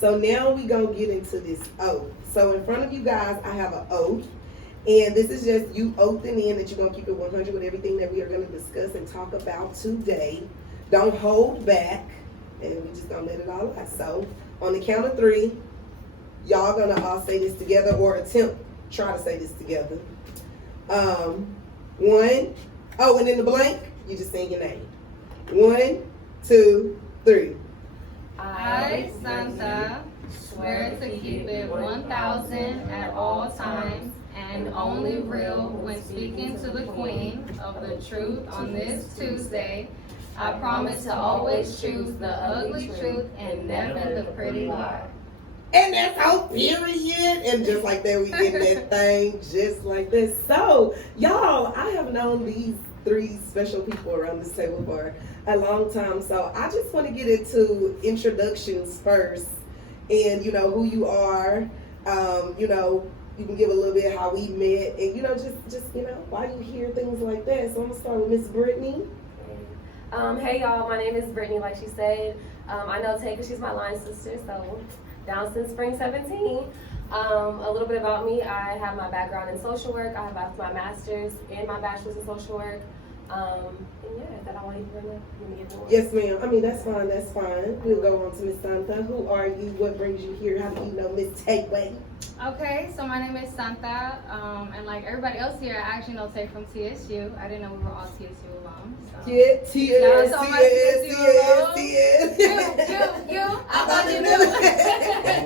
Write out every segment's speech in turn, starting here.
So now we gonna get into this oath. So in front of you guys, I have an oath. And this is just you oathing in that you're gonna keep it 100 with everything that we are gonna discuss and talk about today. Don't hold back, and we just gonna let it all out. So on the count of three, y'all gonna all say this together or try to say this together. One, oh, and in the blank, you just say your name. 1, 2, 3. I, Santa, swear to keep it 1,000 at all times and only real when speaking to the Queen of the truth on this Tuesday. I promise to always choose the ugly truth and never the pretty lie. And that's how period. And just like that, we get that thing just like this. So, y'all, I have known these three special people around this table for a long time. So I just want to get into introductions first. And, you know, who you are. You know, you can give a little bit how we met. And, you know, just you know, why you hear things like that. So I'm going to start with Miss Brittany. Hey, y'all. My name is Brittany, like she said. I know Tay because she's my line sister. So down since spring 17. A little bit about me. I have my background in social work. I have my master's and my bachelor's in social work. And yeah, is that all I need to know? Yes, ma'am. I mean, that's fine. That's fine. We'll go on to Miss Santa. Who are you? What brings you here? How do you know Miss Tayway? Okay, so my name is Santa, and like everybody else here, I actually know Tay from TSU. I didn't know we were all TSU alum. So. Yeah, TS. You. I thought you knew.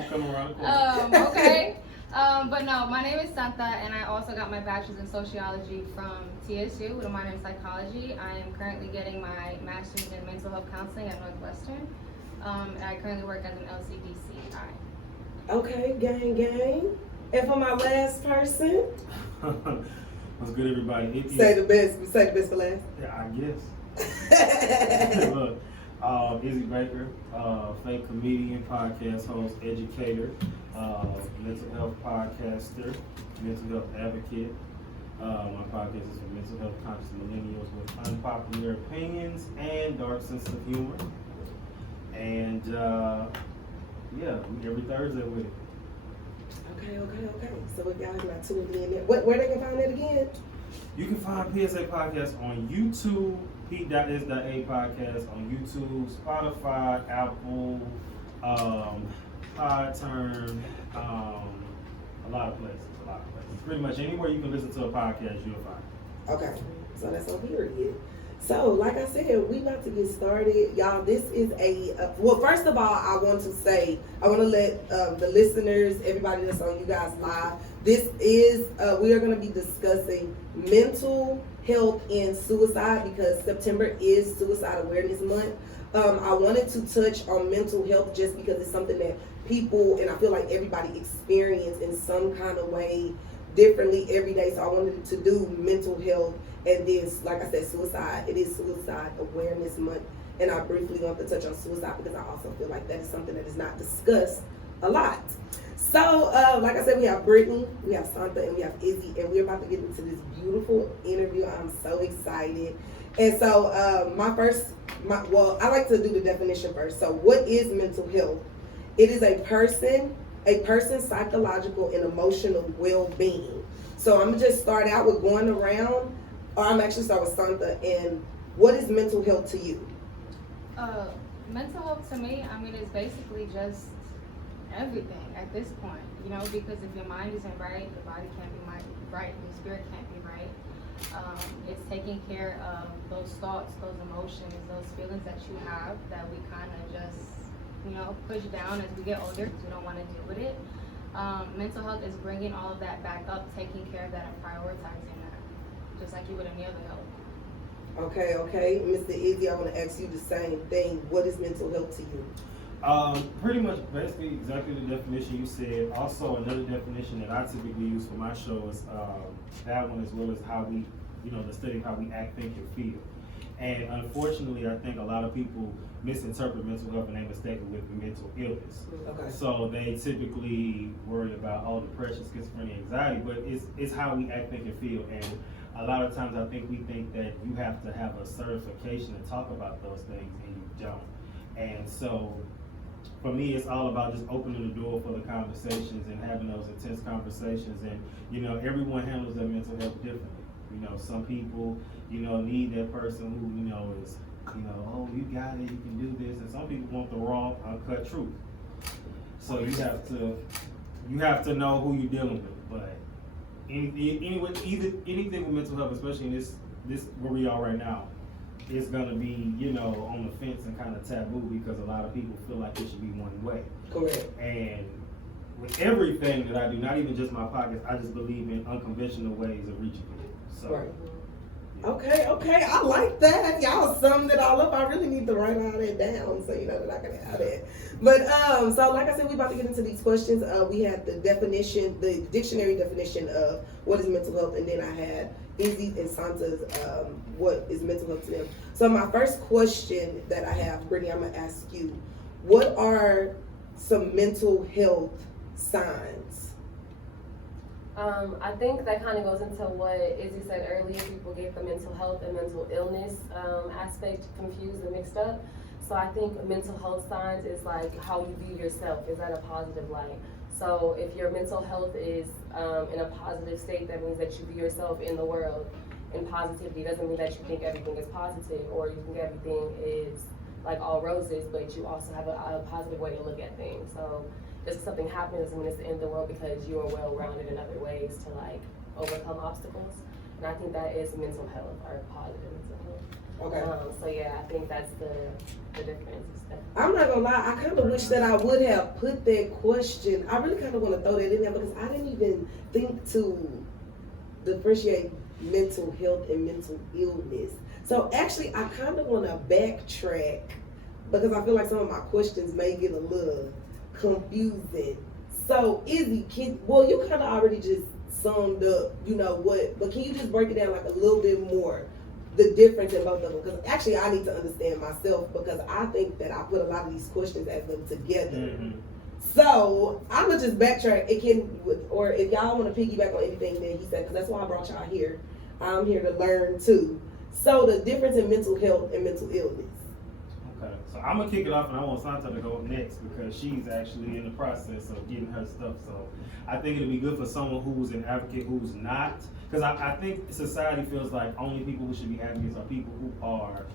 Come around. Okay. But no, my name is Santa, and I also got my bachelor's in sociology from TSU with a minor in psychology. I am currently getting my master's in mental health counseling at Northwestern. And I currently work as an LCDCI. Okay, gang. And for my last person, What's good, everybody? say the best for last. Yeah, I guess. Look, Izzy Baker, fake comedian, podcast host, educator, mental health podcaster, mental health advocate. My podcast is for mental health conscious millennials with unpopular opinions and dark sense of humor. And yeah, we every Thursday with it. Okay. So if y'all not tuned in there, where they can find it again? You can find PSA Podcast on YouTube, P.S.A Podcast on YouTube, Spotify, Apple, Podturn, a lot of places. Pretty much anywhere you can listen to a podcast, you'll find it. Okay, so that's on period. So, like I said, we about to get started. Y'all, this is well, first of all, I want to let the listeners, everybody that's on you guys live, this is, we are going to be discussing mental health and suicide because September is Suicide Awareness Month. I wanted to touch on mental health just because it's something that people, and I feel like everybody experience in some kind of way differently every day. So I wanted to do mental health. And this, like I said, suicide. It is Suicide Awareness Month. And I briefly want to touch on suicide because I also feel like that is something that is not discussed a lot. So, like I said, we have Brittany, we have Santa, and we have Izzy. And we're about to get into this beautiful interview. I'm so excited. And so, I like to do the definition first. So, what is mental health? It is a person's psychological and emotional well-being. So, I'm going to just start out with going around. I'm actually start with Santa. And what is mental health to you? Mental health to me, I mean, it's basically just everything at this point, you know, because if your mind isn't right, your body can't be right, your spirit can't be right. It's taking care of those thoughts, those emotions, those feelings that you have that we kind of just, you know, push down as we get older because we don't want to deal with it. Mental health is bringing all of that back up, taking care of that and prioritizing that, just like you would any other health. Okay. Mr. Izzy, I want to ask you the same thing. What is mental health to you? Pretty much basically exactly the definition you said. Also, another definition that I typically use for my show is that one, as well as how we, you know, the study of how we act, think, and feel. And unfortunately, I think a lot of people misinterpret mental health and they mistake it with mental illness. Okay. So they typically worry about all depression, schizophrenia, anxiety, but it's how we act, think, and feel. And a lot of times I think we think that you have to have a certification to talk about those things, and you don't. And so for me, it's all about just opening the door for the conversations and having those intense conversations. And, you know, everyone handles their mental health differently. You know, some people, you know, need that person who, you know, is, you know, oh, you got it, you can do this. And some people want the raw, uncut truth. So you have to know who you're dealing with. But anything with mental health, especially in this where we are right now, is gonna be, you know, on the fence and kind of taboo because a lot of people feel like it should be one way. Correct. And with everything that I do, not even just my podcast, I just believe in unconventional ways of reaching people. So, Right. Okay, I like that. Y'all summed it all up. I really need to write all that down so you know that I can have it. But so like I said, we about to get into these questions. We had the definition, the dictionary definition of what is mental health, and then I had Izzy and Santa's what is mental health to them. So my first question that I have, Brittany, I'm gonna ask you, what are some mental health signs? I think that kind of goes into what Izzy said earlier. People get the mental health and mental illness aspect confused and mixed up. So I think mental health signs is like how you view yourself. Is that a positive light? So if your mental health is in a positive state, that means that you view yourself in the world in positivity. It doesn't mean that you think everything is positive or you think everything is like all roses, but you also have a positive way to look at things. So if something happens, doesn't mean it's the end of the world because you are well-rounded in other ways to like overcome obstacles. And I think that is mental health or positive mental health. Okay. So yeah, I think that's the difference. I'm not gonna lie, I kind of wish that I would have put that question. I really kind of want to throw that in there because I didn't even think to differentiate mental health and mental illness. So actually, I kind of want to backtrack because I feel like some of my questions may get a little confusing. So Izzy, you kind of already just summed up, you know what, but can you just break it down like a little bit more, the difference in both of them? Because actually I need to understand myself because I think that I put a lot of these questions as them together. Mm-hmm. So I'm gonna just backtrack. Or if y'all want to piggyback on anything that he said, because that's why I brought y'all here. I'm here to learn too. So the difference in mental health and mental illness. Okay, so I'm gonna kick it off, and I want Santa to go next because she's actually in the process of getting her stuff. So I think it'd be good for someone who's an advocate who's not, because I think society feels like only people who should be advocates are people who are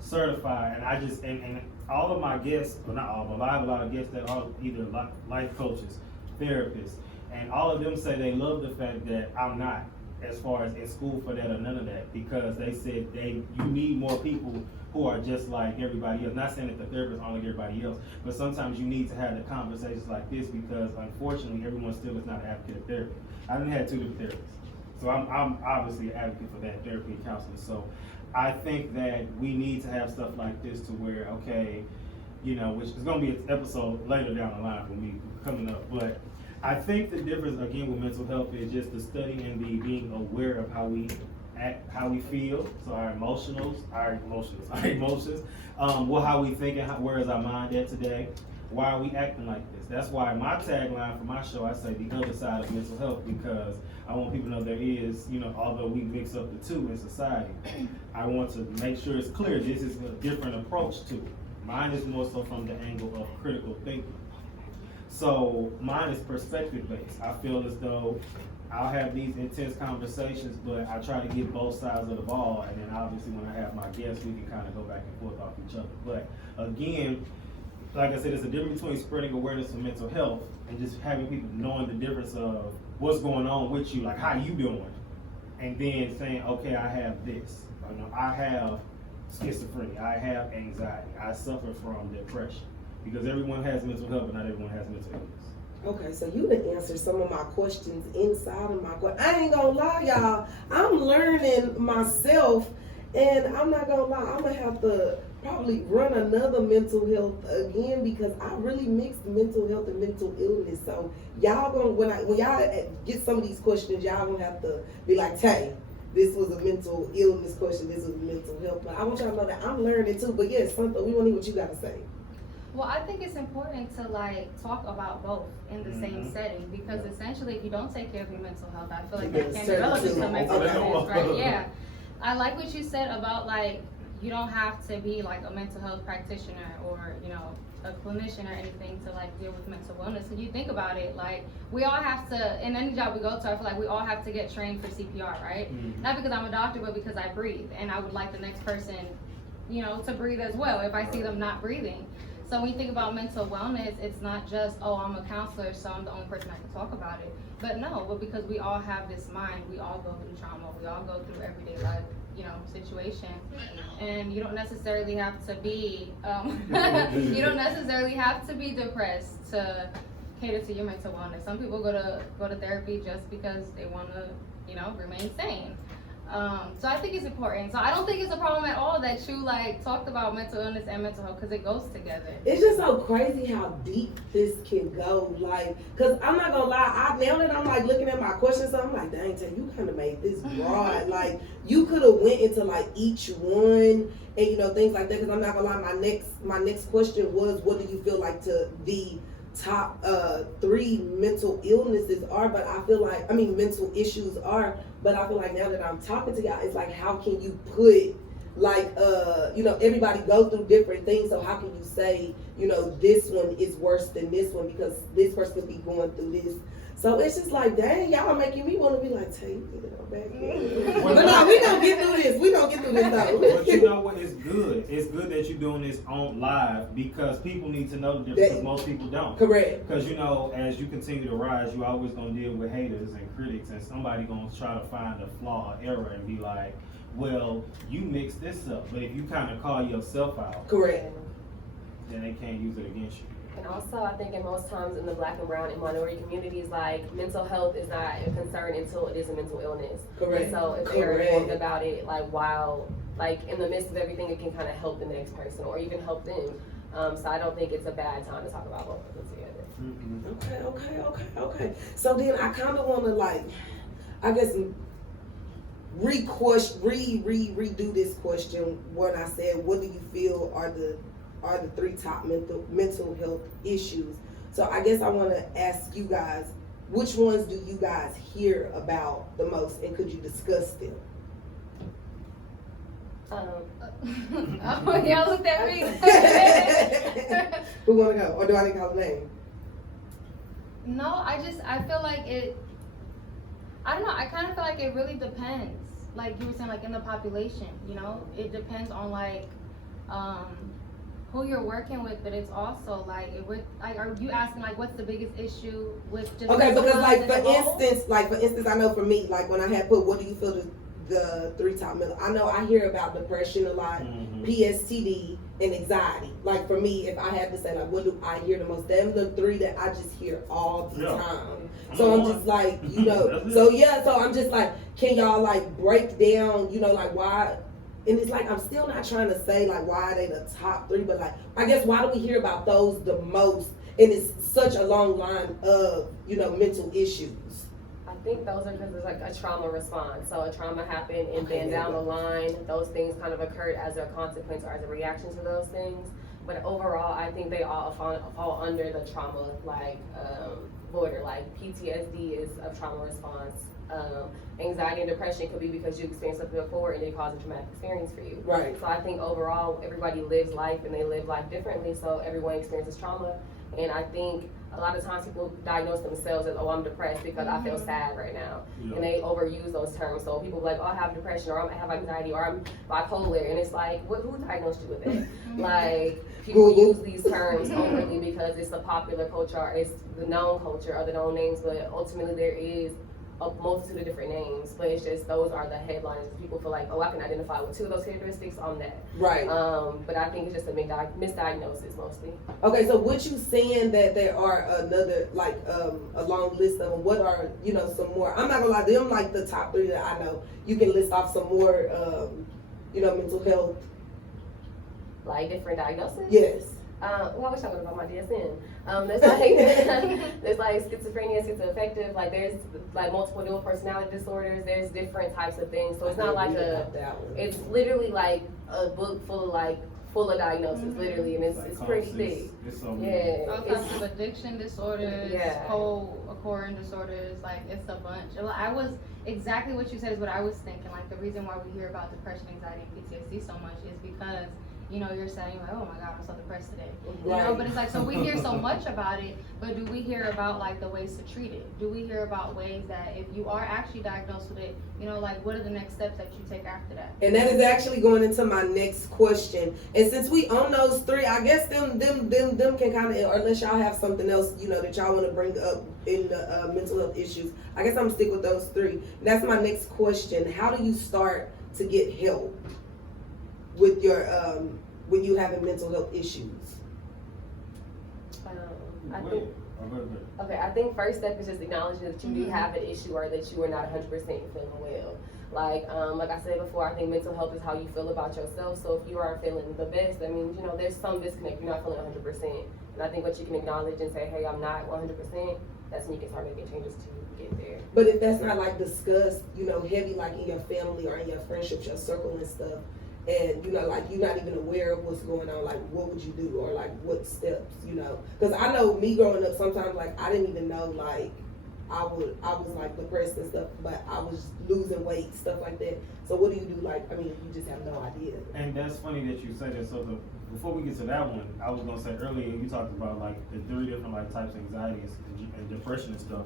certified. And and all of my guests, well not all, but I have a lot of guests that are either life coaches, therapists, and all of them say they love the fact that I'm not, as far as in school for that or none of that, because they said you need more people who are just like everybody else. Not saying that the therapists aren't like everybody else, but sometimes you need to have the conversations like this because unfortunately everyone still is not an advocate of therapy. I done had 2 different therapists, so I'm obviously an advocate for that, therapy and counseling. So I think that we need to have stuff like this to where, okay, you know, which is gonna be an episode later down the line for me coming up, but I think the difference again with mental health is just the study and the being aware of how we act, how we feel. So our emotions, how we think and where is our mind at today? Why are we acting like this? That's why my tagline for my show, I say the other side of mental health, because I want people to know there is, you know, although we mix up the two in society, I want to make sure it's clear this is a different approach to it. Mine is more so from the angle of critical thinking. So mine is perspective based. I feel as though I'll have these intense conversations, but I try to get both sides of the ball, and then obviously when I have my guests, we can kind of go back and forth off each other. But again, like I said, there's a difference between spreading awareness of mental health and just having people knowing the difference of what's going on with you, like how you doing, and then saying, okay, I have this. You know, I have schizophrenia, I have anxiety, I suffer from depression. Because everyone has mental health, but not everyone has mental illness. Okay, so you done answered some of my questions inside of my question. I ain't gonna lie, y'all. I'm learning myself, and I'm not gonna lie. I'm gonna have to probably run another mental health again because I really mixed mental health and mental illness. So y'all gonna when y'all get some of these questions, y'all gonna have to be like, Tay, this was a mental illness question. This was mental health. But I want y'all to know that I'm learning too. But yes, Santa, we want to hear what you gotta say. Well, I think it's important to like talk about both in the same setting because essentially if you don't take care of your mental health, I feel like that can develop into mental illness, right? Yeah. I like what you said about like you don't have to be like a mental health practitioner or, you know, a clinician or anything to like deal with mental wellness. And you think about it, like we all have to, in any job we go to, I feel like we all have to get trained for CPR, right? Mhm. Not because I'm a doctor, but because I breathe, and I would like the next person, you know, to breathe as well if I see them not breathing. So when you think about mental wellness, it's not just, oh, I'm a counselor, so I'm the only person that can talk about it. But no, but because we all have this mind, we all go through trauma, we all go through everyday life, you know, situation. And you don't necessarily have to be, you don't necessarily have to be depressed to cater to your mental wellness. Some people go to therapy just because they want to, you know, remain sane. So I think it's important. So I don't think it's a problem at all that you like talked about mental illness and mental health, because it goes together. It's just so crazy how deep this can go. Like, cause I'm not gonna lie, now that I'm like looking at my questions, I'm like, dang, Tay, you kind of made this broad. Like, you could have went into like each one and you know things like that. Cause I'm not gonna lie, my next question was, what do you feel like to the top 3 mental illnesses are? But I feel like, mental issues are. But I feel like now that I'm talking to y'all, it's like, how can you put, like, you know, everybody go through different things. So how can you say, you know, this one is worse than this one because this person could be going through this. So it's just like, dang, y'all are making me want to be like, Tay, you need to go back in. But no, we gonna get through this. We gonna get through this though. But you know what? It's good. It's good that you're doing this on live because people need to know the difference because most people don't. Correct. Because you know, as you continue to rise, you always gonna deal with haters and critics, and somebody gonna try to find a flaw, or error, and be like, "Well, you mixed this up." But if you kind of call yourself out, Correct. then they can't use it against you. And also, I think in most times in the Black and brown and minority communities, like mental health is not a concern until it is a mental illness. Correct. And so if they're informed about it, like while, like in the midst of everything, it can kind of help the next person or even help them. So I don't think it's a bad time to talk about both of them together. Okay. So then I kind of want to like, I guess, redo this question when I said, what do you feel are the 3 top mental health issues? So I guess I want to ask you guys, which ones do you guys hear about the most, and could you discuss them? Oh, y'all looked at me. Who want to go, or do I need to call the name? No, I feel like it, I don't know, I kind of feel like it really depends. Like you were saying, like in the population, you know, it depends on like, who you're working with, but it's also like, are you asking like what's the biggest issue with just Okay, because like for for instance, I know for me, like when I had put, what do you feel the 3 top mental? I know I hear about depression a lot, PSTD, and anxiety. Like for me, if I had to say like, what do I hear the most? Them the 3 that I just hear all the time. So I'm just like, you know, so I'm just like, can y'all like break down, you know, like why? And it's like, I'm still not trying to say like why are they the top 3, but like, I guess why do we hear about those the most? And it's such a long line of, you know, mental issues. I think those are because it's like a trauma response. So a trauma happened, and then down the line, those things kind of occurred as a consequence or as a reaction to those things. But overall, I think they all fall under the trauma border. Like PTSD is a trauma response. Anxiety and depression could be because you experienced something before and it caused a traumatic experience for you. Right. So I think overall, everybody lives life and they live life differently. So everyone experiences trauma. And I think a lot of times people diagnose themselves as, oh, I'm depressed because I feel sad right now. Yeah. And they overuse those terms. So people are like, oh, I have depression, or I have anxiety, or I'm bipolar. And it's like, who diagnosed you with it? Like, people use these terms overly because it's the popular culture, or it's the known culture, or the known names, but ultimately there is a multitude of different names, but it's just those are the headlines. People feel like, oh, I can identify with 2 of those characteristics on that. Right. But I think it's just a misdiagnosis mostly. Okay, so what you saying that there are another, like, a long list of them, what are, you know, some more? I'm not gonna lie, them like the top 3 that I know. You can list off some more, you know, mental health. Like different diagnoses? Yes. Well, I wish I would have bought my DSM. There's like schizophrenia, schizoaffective, like there's like multiple dual personality disorders, there's different types of things. So it's not like it's literally like a book full of diagnoses, literally, and it's pretty thick. All types of addiction disorders, co-occurring disorders, like it's a bunch. I was exactly what you said is what I was thinking. Like the reason why we hear about depression, anxiety, and PTSD so much is because, you know, you're saying like, oh my God, I'm so depressed today. You Right. know, but it's like, so we hear so much about it, but do we hear about like the ways to treat it? Do we hear about ways that if you are actually diagnosed with it, you know, like what are the next steps that you take after that? And that is actually going into my next question. And since we on those three, I guess them can kind of, or unless y'all have something else, you know, that y'all want to bring up in the mental health issues, I guess I'm gonna stick with those three. And that's my next question. How do you start to get help with your when you having mental health issues? I think. Okay, I think first step is just acknowledging that you do have an issue or that you are not 100% feeling well. Like I said before, I think mental health is how you feel about yourself. So if you are feeling the best, I mean, you know, there's some disconnect. You're not feeling 100%. And I think what you can acknowledge and say, hey, I'm not 100%, that's when you can start making changes to get there. But if that's not like discussed, you know, heavy like in your family or in your friendships, your circle and stuff, and you know, like you're not even aware of what's going on, like what would you do or like what steps, you know? Because I know me growing up, sometimes like I didn't even know like I was like depressed and stuff, but I was losing weight, stuff like that. So what do you do? Like, I mean, you just have no idea. And that's funny that you say that. So before we get to that one, I was gonna say earlier you talked about like the 3 different like types of anxieties and depression and stuff.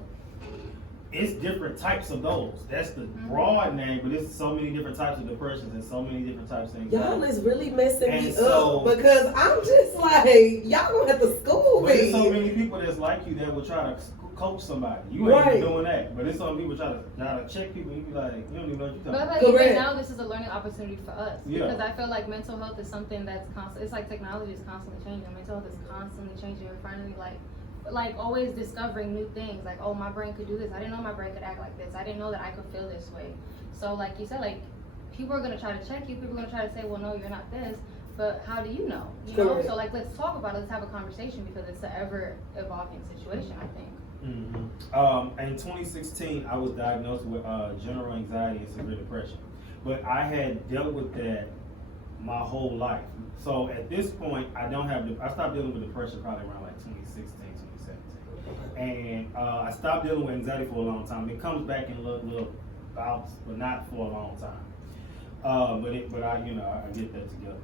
It's different types of those. That's the broad name, but it's so many different types of depressions and so many different types of anxiety. Y'all is really messing And me so- up because I'm just like, y'all gonna have to school But there's so me. many people that's like you that will try to coach somebody. You ain't Right. even doing that. But there's some people try to check people and you be like, you don't even know what you're talking But about. like even Correct. now, this is a learning opportunity for us Yeah. because I feel like mental health is something that's constant. It's like technology is constantly changing. Mental health is constantly changing in front of me, like always discovering new things. Like, oh, my brain could do this. I didn't know my brain could act like this. I didn't know that I could feel this way. So, like you said, like people are gonna try to check you. People are gonna try to say, well, no, you're not this. But how do you know? You know. Correct. So like, let's talk about it. Let's have a conversation because it's an ever evolving situation. I think. In 2016, I was diagnosed with general anxiety and severe depression. But I had dealt with that my whole life. So at this point, I stopped dealing with depression probably around like 2016, 2017. And I stopped dealing with anxiety for a long time. It comes back in little bouts, but not for a long time. But I get that together.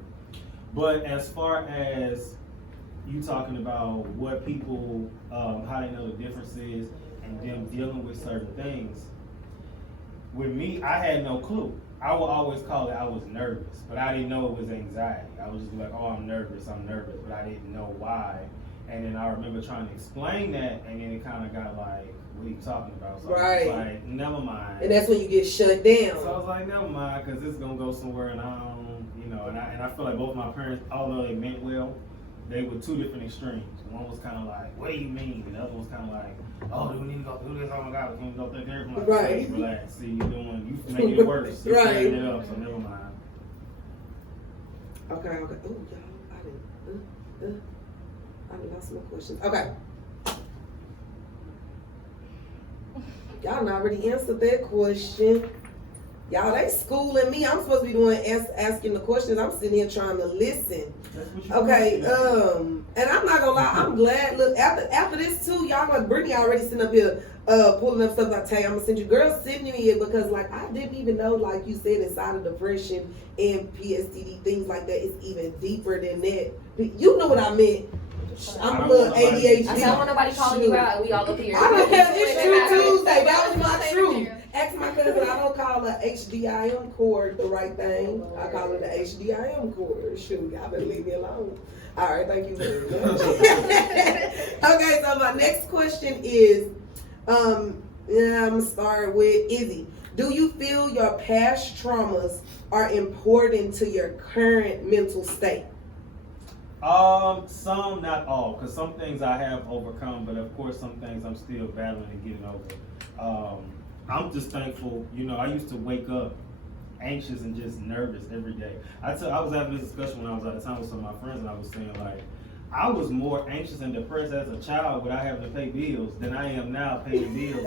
But as far as you talking about what people, how they know the differences and them dealing with certain things. With me, I had no clue. I would always call it I was nervous, but I didn't know it was anxiety. I was just like, oh, I'm nervous, but I didn't know why. And then I remember trying to explain that, and then it kind of got like, what are you talking about? So I was Right. like, never mind. And that's when you get shut down. So I was like, never mind, because it's gonna go somewhere, and I don't, and I feel like both my parents, although they meant well, they were two different extremes. One was kind of like, what do you mean? And the other was kind of like, oh, do we need to go through this? Oh my God, can we go through there? I'm like, Right. "Hey, relax. See, you making it worse. You're Right. tearing it up, so never mind. Okay. Oh, y'all, I done lost my questions. Okay. Y'all done already answered that question. Y'all, they schooling me. I'm supposed to be doing asking the questions. I'm sitting here trying to listen. That's what you Okay, do. and I'm not gonna lie, I'm glad. Look, after this too, y'all like Brittany already sitting up here pulling up stuff. I tell you, I'm gonna send you girls sending me it because like I didn't even know, like you said, inside of depression and PSTD things like that, it's even deeper than that. You know what I meant. I'm a little ADHD. I don't want nobody calling you out and we all up here. I don't have Issue Tuesday. That was my truth. Ask my cousin. I don't call her HDIM cord the right thing. I call her the HDIM cord. Shoot, y'all better leave me alone. All right, thank you very much. Okay, so my next question is, I'm gonna start with Izzy. Do you feel your past traumas are important to your current mental state? Some, not all, because some things I have overcome, but of course some things I'm still battling and getting over. I'm just thankful, I used to wake up anxious and just nervous every day. I was having this discussion when I was out of town with some of my friends, and I was saying like, I was more anxious and depressed as a child without having to pay bills than I am now paying bills.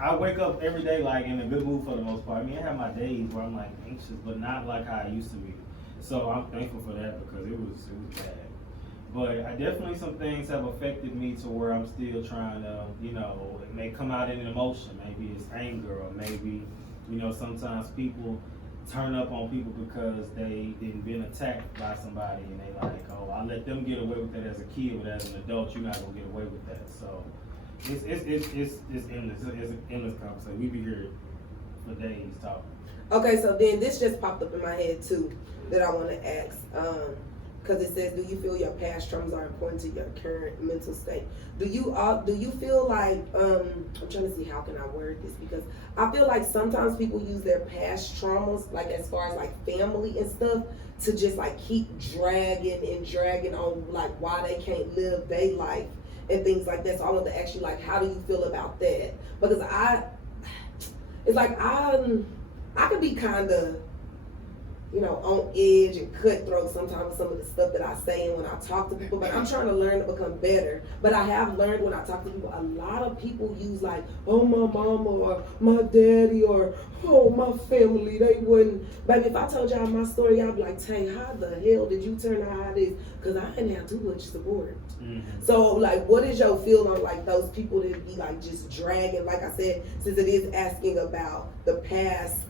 I wake up every day like in a good mood for the most part. I mean, I have my days where I'm like anxious, but not like how I used to be. So I'm thankful for that because it was bad. But definitely some things have affected me to where I'm still trying to, it may come out in an emotion. Maybe it's anger or maybe, sometimes people turn up on people because they didn't been attacked by somebody and they like, oh, I let them get away with that as a kid, but as an adult, you're not gonna get away with that. So it's endless. It's an endless conversation. We be here for days talking. Okay, so then this just popped up in my head too that I want to ask. Because it says, do you feel your past traumas are important to your current mental state? Do you feel like I'm trying to see how can I word this, because I feel like sometimes people use their past traumas, like as far as like family and stuff, to just like keep dragging on like why they can't live their life and things like that. So I want to ask you, like, how do you feel about that? Because it's like I could be kind of, on edge and cutthroat sometimes with some of the stuff that I say and when I talk to people, but I'm trying to learn to become better. But I have learned when I talk to people, a lot of people use like, oh, my mama or my daddy or, oh, my family, they wouldn't. Baby, if I told y'all my story, I'd be like, Tay, how the hell did you turn out how this? Because I didn't have too much support. Mm-hmm. So, like, what is your feel on, like, those people that be, like, just dragging, like I said, since it is asking about the past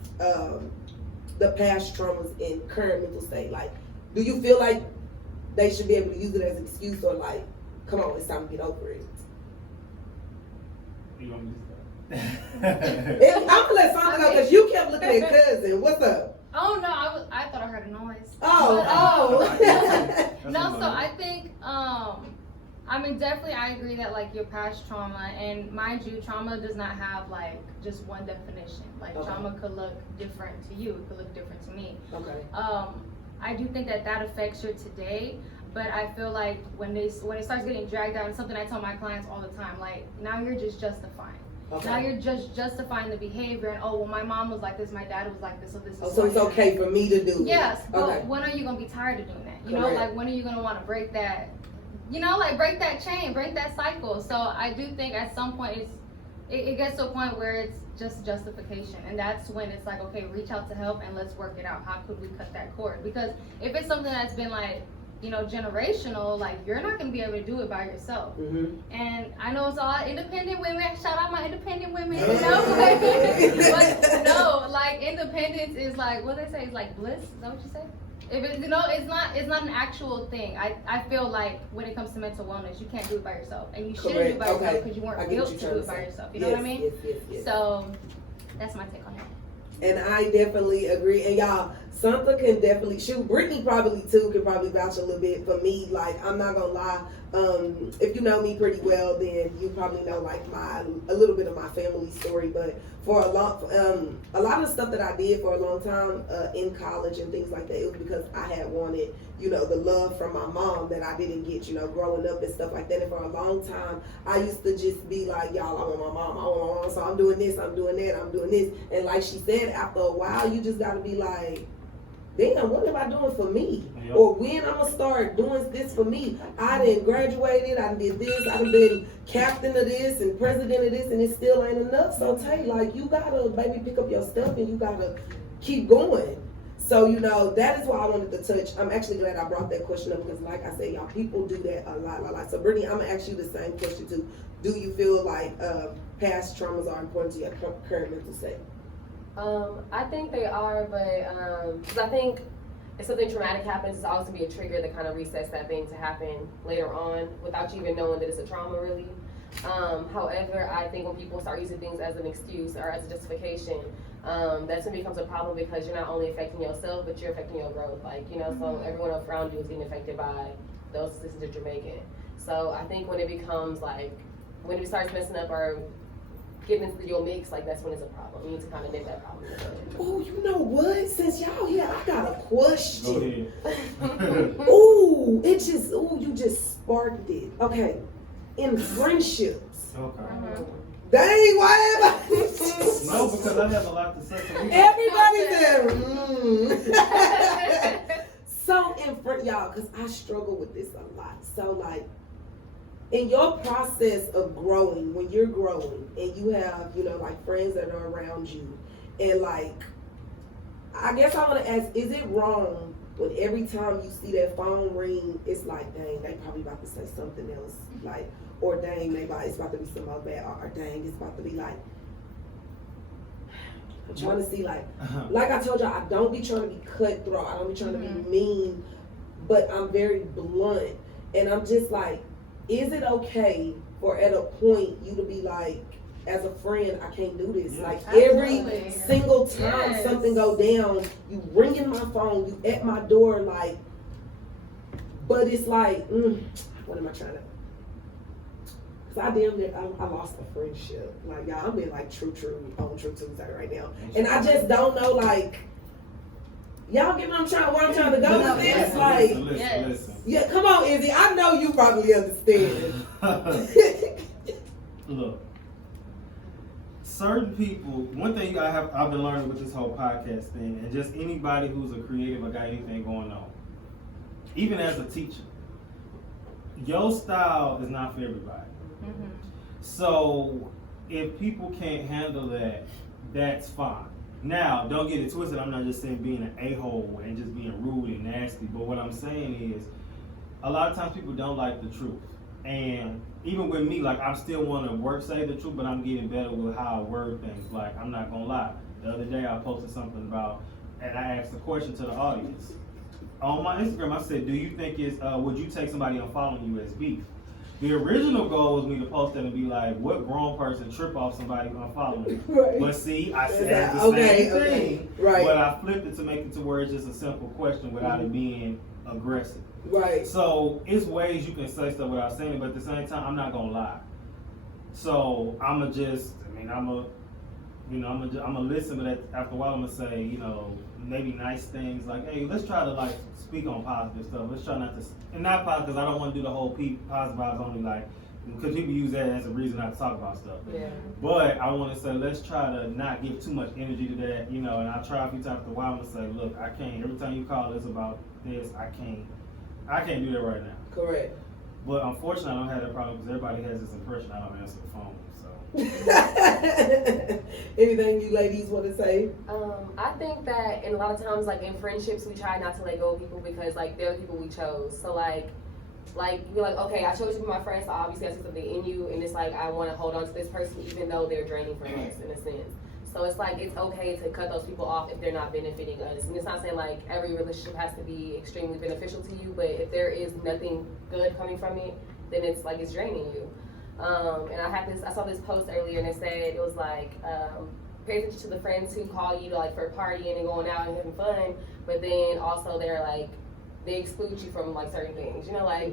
traumas in current mental state? Like, do you feel like they should be able to use it as an excuse, or like, come on, it's time to get over it? You want me to I'm gonna let Sandra go because you kept looking at cousin. What's up? Oh no, I thought I heard a noise. No, so I think I mean, definitely I agree that like your past trauma, and mind you, trauma does not have like just one definition. Like trauma could look different to you, it could look different to me. Okay. I do think that affects your today, but I feel like when it starts getting dragged out, and something I tell my clients all the time, like, now you're just justifying. Okay. Now you're just justifying the behavior, and oh, well, my mom was like this, my dad was like this, so this is so it's okay for me to do it. Yes, but when are you gonna be tired of doing that? You know, like, when are you gonna want to break that? You know, like, break that chain, break that cycle. So I do think at some point it gets to a point where it's just justification, and that's when it's like, okay, reach out to help and let's work it out. How could we cut that cord? Because if it's something that's been like, generational, like, you're not gonna be able to do it by yourself. Mm-hmm. And I know it's all independent women. Shout out my independent women, but no, like, independence is like, what they say is like bliss. Is that what you say? If it, it's not an actual thing. I feel like when it comes to mental wellness, you can't do it by yourself, and you shouldn't do it by yourself because you weren't built to do it by yourself. You know what I mean? Yes. So that's my take on that. And I definitely agree. And y'all, Santa can definitely shoot. Brittany probably too can probably vouch a little bit for me. Like, I'm not gonna lie. If you know me pretty well, then you probably know like a little bit of my family story. But for a lot of stuff that I did for a long time in college and things like that, it was because I had wanted, the love from my mom that I didn't get, growing up and stuff like that. And for a long time, I used to just be like, y'all, I want my mom, so I'm doing this, I'm doing that, I'm doing this. And like she said, after a while, you just gotta be like, damn, what am I doing for me? Yep. Or when I'm gonna start doing this for me? I done graduated, I did this, I done been captain of this and president of this, and it still ain't enough. So Tay, like, you gotta maybe pick up your stuff and you gotta keep going. So, that is why I wanted to touch. I'm actually glad I brought that question up because, like I said, y'all, people do that a lot. So, Brittany, I'm gonna ask you the same question too. Do you feel like past traumas are important to your current mental state? I think they are, but because I think if something traumatic happens, it's always gonna be a trigger that kind of resets that thing to happen later on without you even knowing that it's a trauma, really. However, I think when people start using things as an excuse or as a justification, that's when it becomes a problem because you're not only affecting yourself, but you're affecting your growth. Like, so everyone around you is getting affected by those decisions that you're making. So I think when it becomes like, when it starts messing up or getting into your mix, like, that's when it's a problem. You need to kind of nip that problem. Oh, you know what? Since y'all here, I got a question. Go ahead. You just sparked it. Okay. In friendships. Okay. Dang, why everybody? No, because I have a lot to say. Everybody there. So y'all, because I struggle with this a lot. So, like, in your process of growing, when you're growing and you have, like, friends that are around you, and like, I guess I want to ask, is it wrong when every time you see that phone ring, it's like, dang, they probably about to say something else, like, or dang, maybe it's about to be some more bad, or dang, it's about to be like, I'm trying to see like I told y'all, I don't be trying to be cutthroat. I don't be trying to be mean, but I'm very blunt. And I'm just like, is it okay for at a point you to be like, as a friend, I can't do this. Like every single time something go down, you ringing my phone, you at my door, like, but it's like, what am I trying to? Cause I damn near, I lost a friendship. Like y'all, I'm being like true on True Tuesday right now, and I just don't know, like, y'all get where I'm trying to go with this, like, listen. Yeah, come on, Izzy. I know you probably understand. Look, certain people, one thing I've been learning with this whole podcast thing, and just anybody who's a creative or got anything going on, even as a teacher, your style is not for everybody. So if people can't handle that, that's fine. Now, don't get it twisted. I'm not just saying being an a-hole and just being rude and nasty, but what I'm saying is, a lot of times people don't like the truth. And even with me, like, I still want to say the truth, but I'm getting better with how I word things. Like, I'm not gonna lie. The other day I posted something about, and I asked a question to the audience. On my Instagram, I said, do you think would you take somebody unfollowing you as beef? The original goal was me to post that and be like, what grown person trip off somebody unfollowing you? Right. But see, I said the same thing. Right. But I flipped it to make it to where it's just a simple question without it being aggressive. Right. So it's ways you can say stuff without saying it, but at the same time, I'm not gonna lie. So I'm gonna listen, but after a while, I'm gonna say, maybe nice things like, hey, let's try to like speak on positive stuff. Let's try not to, and not positive, because I don't want to do the whole positive vibes only, like, because people use that as a reason not to talk about stuff. Yeah. But I want to say, let's try to not give too much energy to that, and I try a few times after a while, I'm gonna say, look, I can't. Every time you call us about this, I can't do that right now. Correct. But unfortunately, I don't have that problem because everybody has this impression I don't answer the phone. So. Anything you ladies want to say? I think that in a lot of times, like in friendships, we try not to let go of people because like they're the people we chose. So like you're like, okay, I chose you to be my friend, so obviously I see something in you, and it's like I want to hold on to this person even though they're draining from us in a sense. So it's like it's okay to cut those people off if they're not benefiting us. And it's not saying like every relationship has to be extremely beneficial to you, but if there is nothing good coming from it, then it's like it's draining you. And I saw this post earlier, and it said it was like pay attention to the friends who call you to like for partying and going out and having fun, but then also they're like they exclude you from like certain things. Like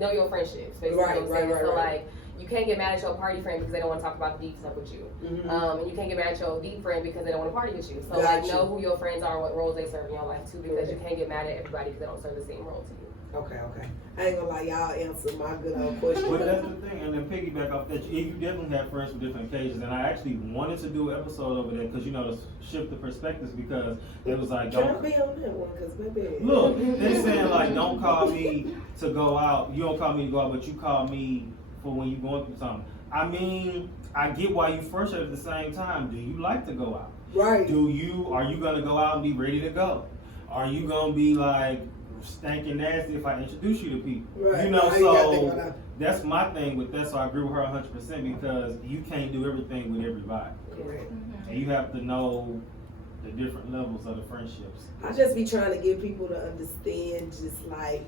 know your friendships, basically. Right. So like you can't get mad at your party friend because they don't want to talk about the deep stuff with you. And you can't get mad at your deep friend because they don't want to party with you. So like know who your friends are, what roles they serve in your life too, because you can't get mad at everybody because they don't serve the same role to you. Okay. I ain't gonna lie, y'all answer my good old question. But that's the thing, and then piggyback off that, you definitely have friends from different occasions, and I actually wanted to do an episode over there because to shift the perspectives, because it was like, Can I be on that one? Cause maybe look, they're saying like, don't call me to go out. You don't call me to go out, but you call me for when you're going through something. I mean, I get why you frustrated at the same time. Do you like to go out? Right. Are you gonna go out and be ready to go? Are you gonna be like stinking nasty if I introduce you to people? Right. So that's my thing with that. So I agree with her 100% because you can't do everything with everybody. Correct. And you have to know the different levels of the friendships. I just be trying to get people to understand, just like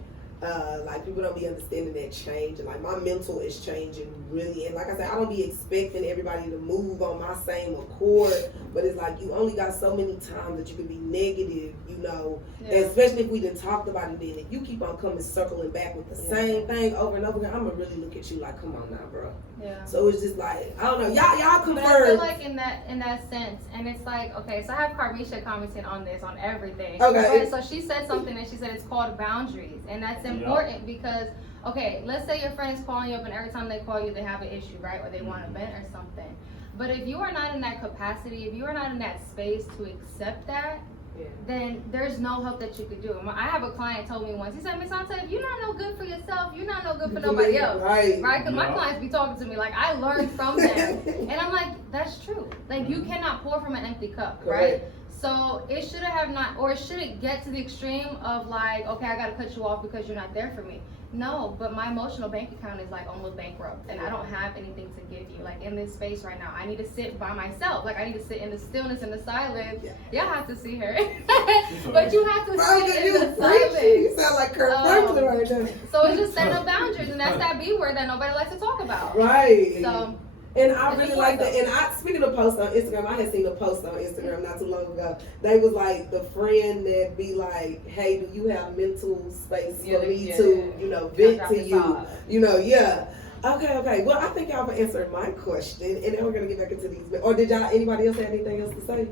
people don't be understanding that change, and like my mental is changing really, and like I said, I don't be expecting everybody to move on my same accord, but it's like you only got so many times that you can be negative, and especially if we done talked about it, then if you keep on circling back with the same thing over and over again, I'm gonna really look at you like, come on now, bro. Yeah. So it's just like, I don't know, y'all confirm. But I feel like in that sense, and it's like, okay, so I have Carmisha commenting on this, on everything. Okay. Right, so she said something, and she said it's called boundaries, and that's important because, okay, let's say your friend is calling you up, and every time they call you, they have an issue, right, or they want a vent or something. But if you are not in that capacity, if you are not in that space to accept that, then there's no help that you could do. I have a client told me once, he said, Miss Anta, if you're not no good for yourself, you're not no good for nobody else. Right? Because my clients be talking to me like, I learned from them. And I'm like, that's true. Like, you cannot pour from an empty cup, right? So it should have not, or it shouldn't get to the extreme of like, okay, I gotta cut you off because you're not there for me. No, but my emotional bank account is like almost bankrupt, and I don't have anything to give you. Like in this space right now, I need to sit by myself. Like I need to sit in the stillness and the silence. Yeah. Y'all have to see her, but you have to sit in the silence. You sound like Kurt Franklin right now. So it's just setting up boundaries, and that's that B word that nobody likes to talk about. Right. So And I It's really like that. important. And speaking of posts on Instagram, I had seen a post on Instagram not too long ago. They was like the friend that be like, "Hey, do you have mental space for me to, vent Drop to this you? off. Yeah." Okay. Well, I think y'all for answering my question, and then we're gonna get back into these. Or did anybody else have anything else to say?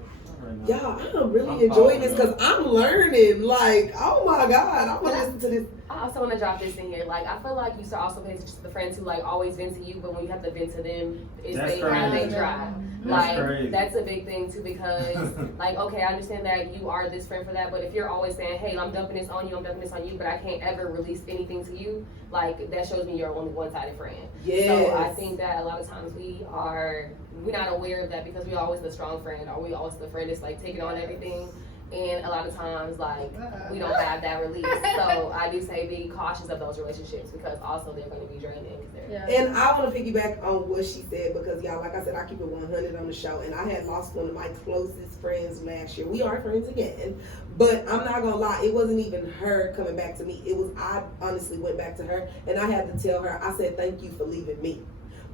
Y'all, I'm really enjoying this because I'm learning. Like, oh my God, I'm gonna listen to this. I also want to drop this in here. Like, I feel like you should also pay attention to the friends who like always vent to you, but when you have to vent to them, it's That's how they crazy. drive. That's Like, crazy. that's a big thing too, because like, okay, I understand that you are this friend for that, but if you're always saying, hey, I'm dumping this on you, but I can't ever release anything to you, like, that shows me you're only one-sided friend. Yes. So I think that a lot of times we're not aware of that because we're always the strong friend, or we always the friend that's like taking on everything. And a lot of times, like, we don't have that release. So I do say be cautious of those relationships because also they're going to be draining. yeah. And I want to piggyback on what she said because, y'all, like I said, I keep it 100 on the show. And I had lost one of my closest friends last year. We are friends again. But I'm not going to lie, it wasn't even her coming back to me. I honestly went back to her and I had to tell her, I said, thank you for leaving me.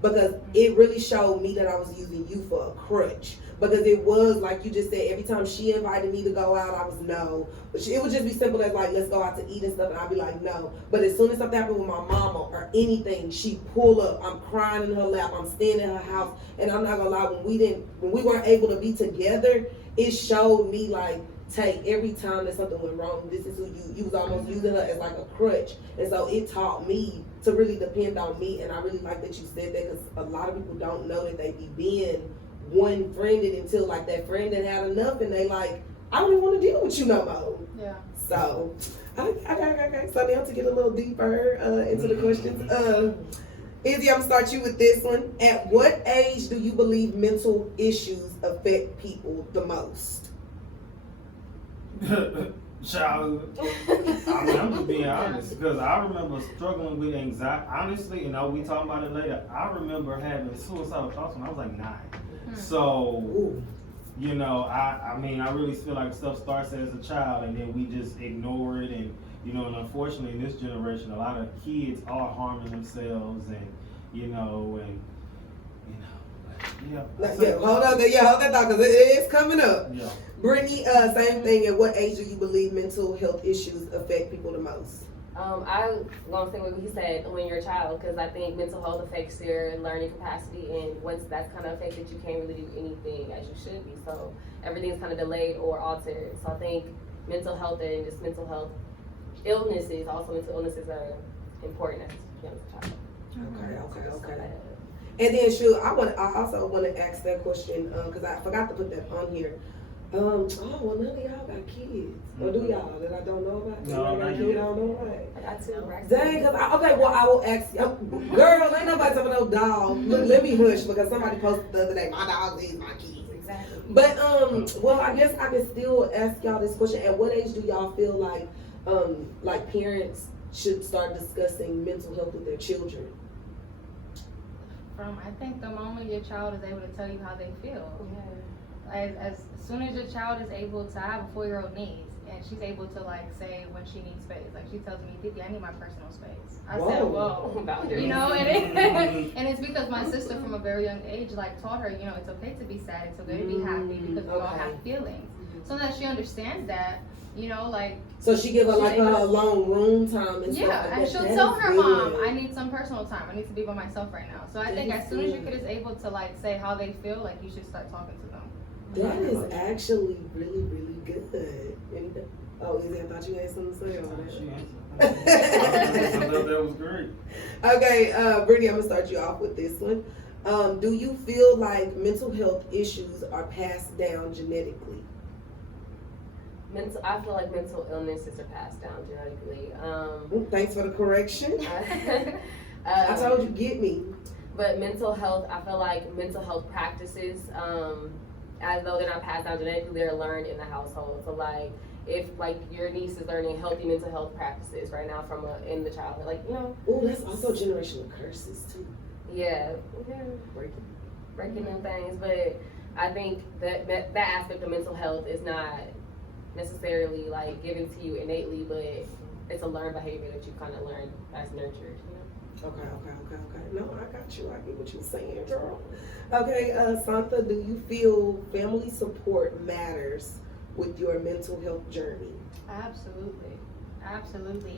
Because it really showed me that I was using you for a crutch. Because it was, like you just said, every time she invited me to go out, I was no. But it would just be simple as like, let's go out to eat and stuff, and I'd be like, no. But as soon as something happened with my mama or anything, she'd pull up. I'm crying in her lap. I'm staying in her house. And I'm not gonna lie, when we weren't able to be together, it showed me like, Tay, every time that something went wrong, this is who you was almost using her as like a crutch. And so it taught me to really depend on me. And I really like that you said that because a lot of people don't know that they be being one friended until like that friend that had enough and they like, I don't even want to deal with you no more. Yeah. So, okay. So now to get a little deeper into the questions. Izzy, I'm gonna start you with this one. At what age do you believe mental issues affect people the most? Childhood. I mean, I'm just being honest because I remember struggling with anxiety. Honestly, we talking about it later. I remember having suicidal thoughts when I was like 9. So, Ooh. I mean, I really feel like stuff starts as a child and then we just ignore it. And, and unfortunately in this generation, a lot of kids are harming themselves and, yeah. Hold that thought because it's coming up. Yeah. Brittany, same thing. At what age do you believe mental health issues affect people the most? I'm gonna say what he said when you're a child, because I think mental health affects your learning capacity, and once that's kind of affected, you can't really do anything as you should be. So everything's kind of delayed or altered. So I think mental health and just mental health illnesses, also mental illnesses, are important as a young child. Okay. And then, shoot, I also want to ask that question because I forgot to put that on here. Well, none of y'all got kids. Or do y'all that I don't know about? No, I not yet. don't know about. I got 2. Dang, I will ask you. Girl, ain't nobody talking about no dog. Look, let me hush because somebody posted the other day, my dog is my kids. Exactly. But, well, I guess I can still ask y'all this question. At what age do y'all feel like parents should start discussing mental health with their children? I think the moment your child is able to tell you how they feel. Yeah. As soon as your child is able to, I have a 4-year-old niece, and she's able to like say when she needs space. Like she tells me, Didi, I need my personal space. I said, whoa. Boundaries. And it's because my sister from a very young age like taught her, it's okay to be sad, it's okay to be happy because we all have feelings. So that she understands that, So she give her like her alone room time and stuff like and that. she'll That tell is her good. mom, I need some personal time. I need to be by myself right now. So I think as soon as your kid is able to like say how they feel, like you should start talking to them. That is actually really, really good. And, Izzy, I thought you had something to say on that. That was great. Okay, Brittany, I'm gonna start you off with this one. Do you feel like mental health issues are passed down genetically? I feel like mental illnesses are passed down genetically. Thanks for the correction. I told you, get me. But mental health, I feel like mental health practices, as though they're not passed down genetically, they're learned in the household. So like, if like your niece is learning healthy mental health practices right now from in the childhood, like, you know. Oh, that's also generational curses too. Yeah, breaking them things, but I think that aspect of mental health is not necessarily like given to you innately, but it's a learned behavior that you kind of learn as nurtured, you know? Okay. No, I got you. I get what you're saying, girl. Okay, Santha, do you feel family support matters with your mental health journey? Absolutely.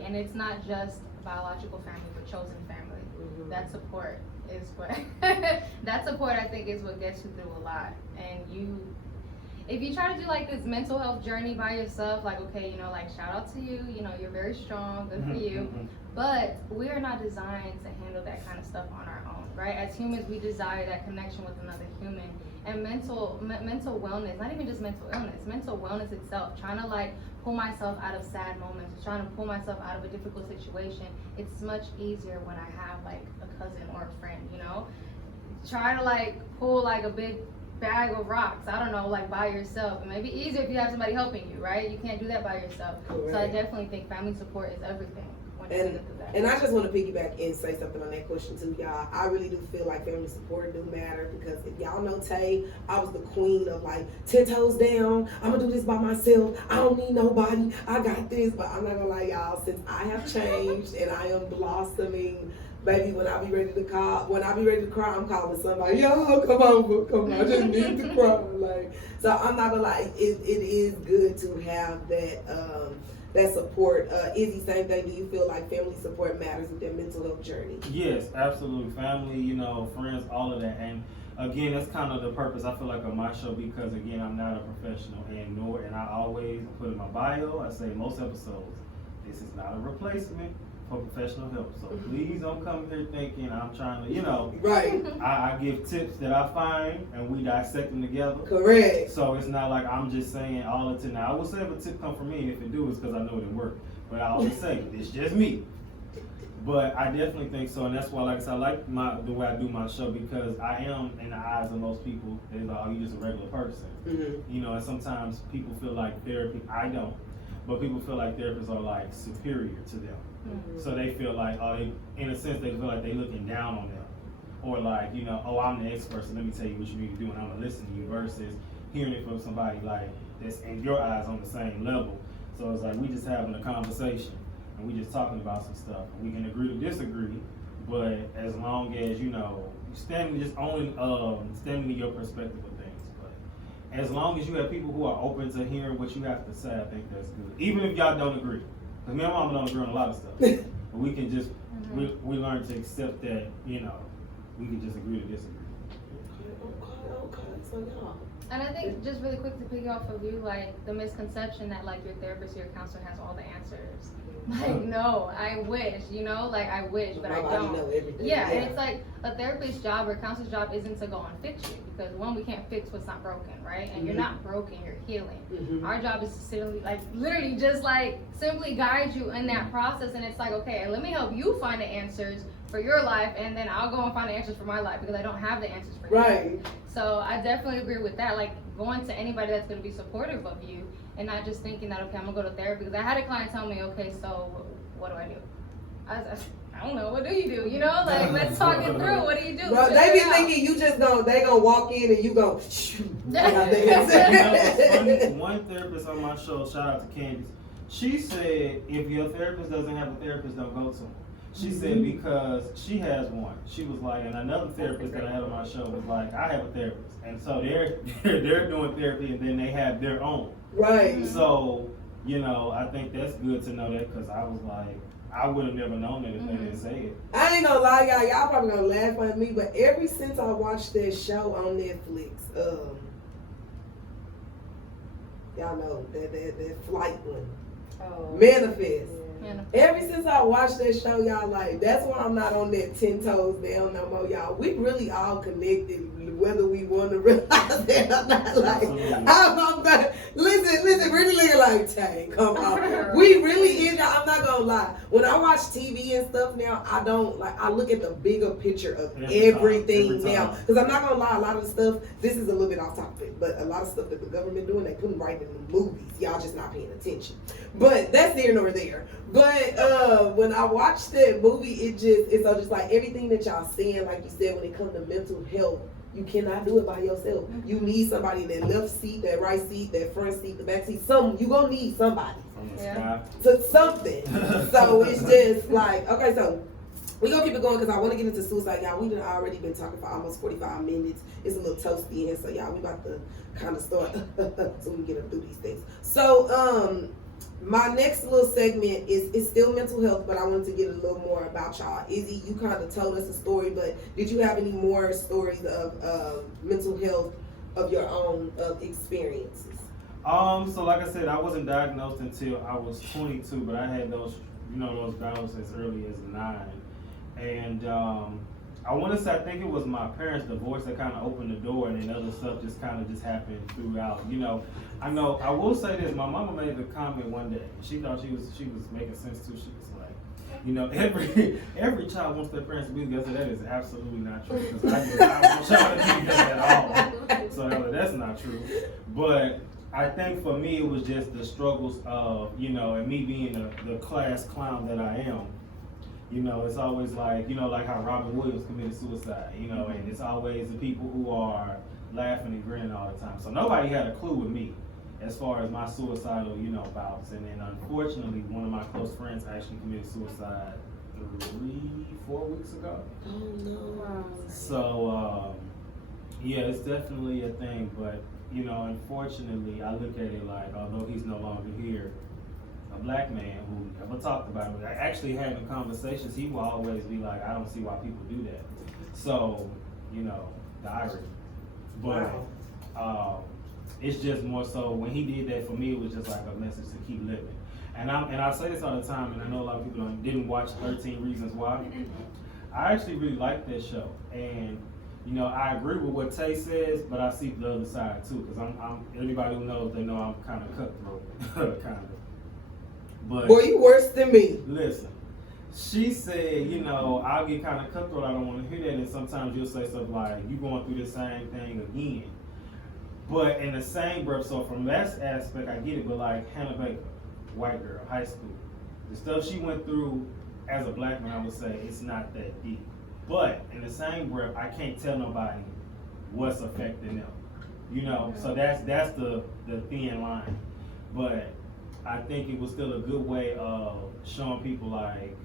And it's not just biological family, but chosen family. Mm-hmm. That support is what I think is what gets you through a lot. And if you try to do like this mental health journey by yourself, like, okay, you know, like, shout out to you, you know, you're very strong, good for you. But we are not designed to handle that kind of stuff on our own, right? As humans, we desire that connection with another human. And mental wellness, not even just mental illness, mental wellness itself, trying to like pull myself out of sad moments, trying to pull myself out of a difficult situation, it's much easier when I have like a cousin or a friend, you know? Try to like pull like a big bag of rocks, I don't know, like by yourself. It may be easier if you have somebody helping you, right? You can't do that by yourself. Correct. So I definitely think family support is everything when you're going through that. And I just want to piggyback and say something on that question too, y'all. I really do feel like family support do matter, because if y'all know Tay, I was the queen of like 10 toes down. I'm gonna do this by myself. I don't need nobody. I got this. But I'm not gonna lie, y'all. Since I have changed and I am blossoming, baby, when I be ready to cry, I'm calling somebody. Y'all, come on, I just need to cry. Like, so I'm not gonna lie. It is good to have that support. Izzy, same thing. Do you feel like family support matters with their mental health journey? Yes, absolutely. Family, you know, friends, all of that. And again, that's kind of the purpose, I feel like, of my show, because again, I'm not a professional, and I always put in my bio, I say most episodes, this is not a replacement for professional help. So please don't come here thinking I'm trying to, you know. Right. I give tips that I find, and we dissect them together. Correct. So it's not like I'm just saying all the time. Now, I will say if a tip come from me, and if it do, it's because I know it worked. But I always say, it's just me. But I definitely think so, and that's why, like I said, I like the way I do my show, because I am, in the eyes of most people, they're like, oh, you're just a regular person. Mm-hmm. You know, and sometimes people feel like therapy, I don't, but people feel like therapists are like superior to them. Mm-hmm. So they feel like, in a sense, they feel like they're looking down on them. Or like, you know, oh, I'm the expert, so let me tell you what you need to do, and I'm gonna listen to you, versus hearing it from somebody like that's in your eyes on the same level. So it's like we just having a conversation, and we just talking about some stuff. We can agree to disagree, but as long as, you know, standing in your perspective of things. But as long as you have people who are open to hearing what you have to say, I think that's good. Even if y'all don't agree. Because me and my mom don't agree on a lot of stuff. But we can just, we learn to accept that, you know, we can just agree to disagree. Okay. So y'all. And I think, just really quick to piggy off of you, like the misconception that like your therapist or your counselor has all the answers. Like, no, I wish, you know, like I wish, but I don't. Know everything. Yeah, and it's like a therapist's job or a counselor's job isn't to go and fix you, because one, we can't fix what's not broken, right? And you're not broken, you're healing. Mm-hmm. Our job is to sit, like, literally just like simply guide you in that process, and it's like, okay, let me help you find the answers for your life, and then I'll go and find the answers for my life, because I don't have the answers for you. Right. So I definitely agree with that, like going to anybody that's going to be supportive of you, and not just thinking that, okay, I'm gonna go to therapy. Because I had a client tell me, okay, so what do I do? I don't know, what do you do? You know, like, let's talk it through. What do you do? Bro, they be thinking you just they gonna walk in and you go, One therapist on my show, shout out to Candice, she said if your therapist doesn't have a therapist, don't go to him. She said because she has one. She was like, and another therapist that I had on my show was like, I have a therapist. And so they're doing therapy, and then they have their own. Right. So, you know, I think that's good to know that, because I was like, I would have never known that if they didn't say it. I ain't gonna lie, y'all probably gonna laugh at me, but ever since I watched that show on Netflix, y'all know that flight one, Oh. Manifest. Yeah. Ever since I watched that show, y'all, like, that's why I'm not on that 10 toes down no more, y'all. We really all connected, whether we want to realize it or not. Like, I'm not, listen, really looking like, dang, come on. We really is, y'all. I'm not gonna lie. When I watch TV and stuff now, I don't, like, I look at the bigger picture of everything now. Because I'm not gonna lie, a lot of the stuff, this is a little bit off topic, but a lot of stuff that the government doing, they couldn't write in the movies. Y'all just not paying attention. But that's there nor there. But when I watched that movie, it's just like everything that y'all saying, like you said, when it comes to mental health, you cannot do it by yourself. Mm-hmm. You need somebody in that left seat, that right seat, that front seat, the back seat. You gonna need somebody to something. So it's just like, okay, so we're gonna keep it going because I want to get into suicide, y'all. We done already been talking for almost 45 minutes. It's a little toasty in here, so y'all, we about to kind of start so we can get through these things. So my next little segment is still mental health, but I wanted to get a little more about y'all. Izzy, you kind of told us a story, but did you have any more stories of mental health of your own experiences? So like I said, I wasn't diagnosed until I was 22, but I had those battles as early as 9. And I want to say, I think it was my parents' divorce that kind of opened the door, and then other stuff just happened throughout. I will say this, my mama made a comment one day. She thought she was making sense too. She was like, every child wants their parents to be together. That is absolutely not true. Because I do not want y'all to be together at all. So that's not true. But I think for me, it was just the struggles of, and me being the class clown that I am. It's always like, like how Robin Williams committed suicide, and it's always the people who are laughing and grinning all the time. So nobody had a clue with me as far as my suicidal, bouts. And then unfortunately, one of my close friends actually committed suicide 3-4 weeks ago. Oh no. So, yeah, it's definitely a thing. But, unfortunately, I look at it like, although he's no longer here, a black man who never talked about it, actually having conversations, he will always be like, I don't see why people do that. So, the irony. But it's just more so when he did that, for me, it was just like a message to keep living. And I say this all the time, and I know a lot of people didn't watch 13 Reasons Why. I actually really like that show, and I agree with what Tay says, but I see the other side too, because I'm anybody who knows, they know I'm kind of cutthroat, kind of. But boy, you worse than me. Listen, she said, I'll get kind of cutthroat. I don't want to hear that. And sometimes you'll say stuff like, you going through the same thing again. But in the same breath, so from that aspect, I get it. But like Hannah Baker, white girl, high school, the stuff she went through as a black man, I would say it's not that deep. But in the same breath, I can't tell nobody what's affecting them. So that's the thin line. But I think it was still a good way of showing people like,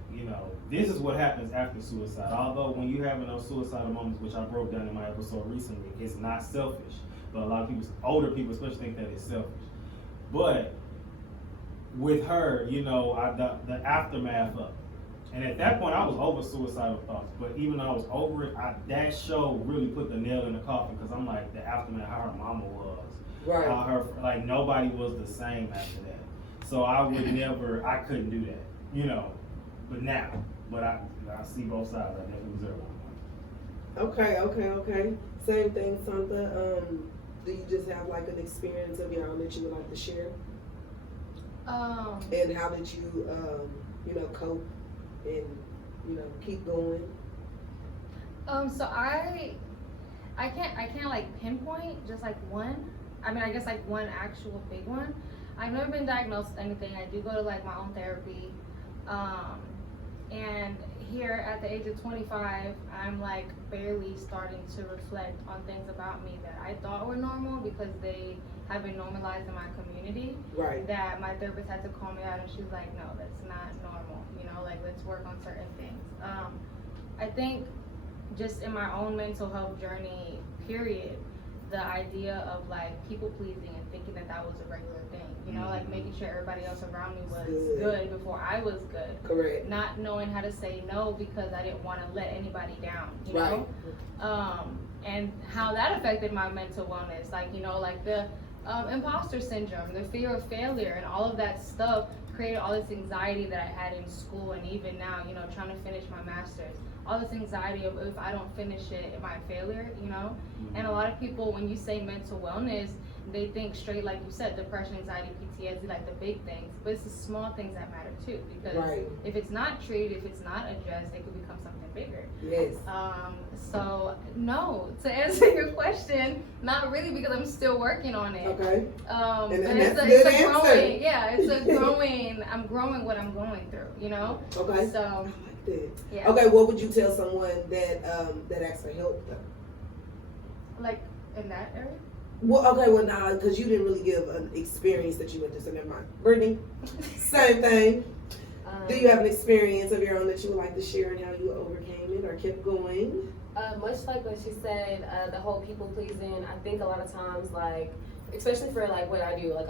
this is what happens after suicide. Although when you're having those suicidal moments, which I broke down in my episode recently, it's not selfish. But a lot of people, older people especially, think that it's selfish. But with her, the aftermath of it. And at that point, I was over suicidal thoughts. But even though I was over it, that show really put the nail in the coffin, because I'm like, the aftermath, how her mama was. Right. How her, nobody was the same after that. So I couldn't do that, but now, I see both sides. I definitely was there one. Okay. Same thing, Santa. Do you just have like an experience of your own that you would like to share? And how did you, cope and, keep going? So I can't like pinpoint just like one. I mean, I guess like one actual big one. I've never been diagnosed with anything. I do go to like my own therapy. And here at the age of 25, I'm like barely starting to reflect on things about me that I thought were normal because they have been normalized in my community. Right. That my therapist had to call me out, and she's like, no, that's not normal. Let's work on certain things. I think just in my own mental health journey, period, the idea of like people pleasing and thinking that was a regular thing, like making sure everybody else around me was good before I was good. Correct. Not knowing how to say no because I didn't want to let anybody down, right. And how that affected my mental wellness, like imposter syndrome, the fear of failure, and all of that stuff created all this anxiety that I had in school, and even now, you know, trying to finish my master's. All this anxiety of if I don't finish it, am I a failure, you know? And a lot of people, when you say mental wellness, they think straight, like you said, depression, anxiety, PTSD, like the big things. But it's the small things that matter too, because Right. if it's not treated, if it's not addressed, it could become something bigger. Yes. So no, to answer your question, not really, because I'm still working on it. Okay. But And it's that's a, a it's good a answer. growing, yeah, it's a growing, I'm growing what I'm going through, you know? Okay. I So, like that. yeah. Okay, what would you tell someone that that asks for help though? Like, in that area? Well, okay, well, nah, because you didn't really give an experience that you went through, so never mind. Brittany, same thing. Do you have an experience of your own that you would like to share and how you overcame it or kept going? Much like what she said, the whole people pleasing, I think a lot of times, like, especially for like what I do, like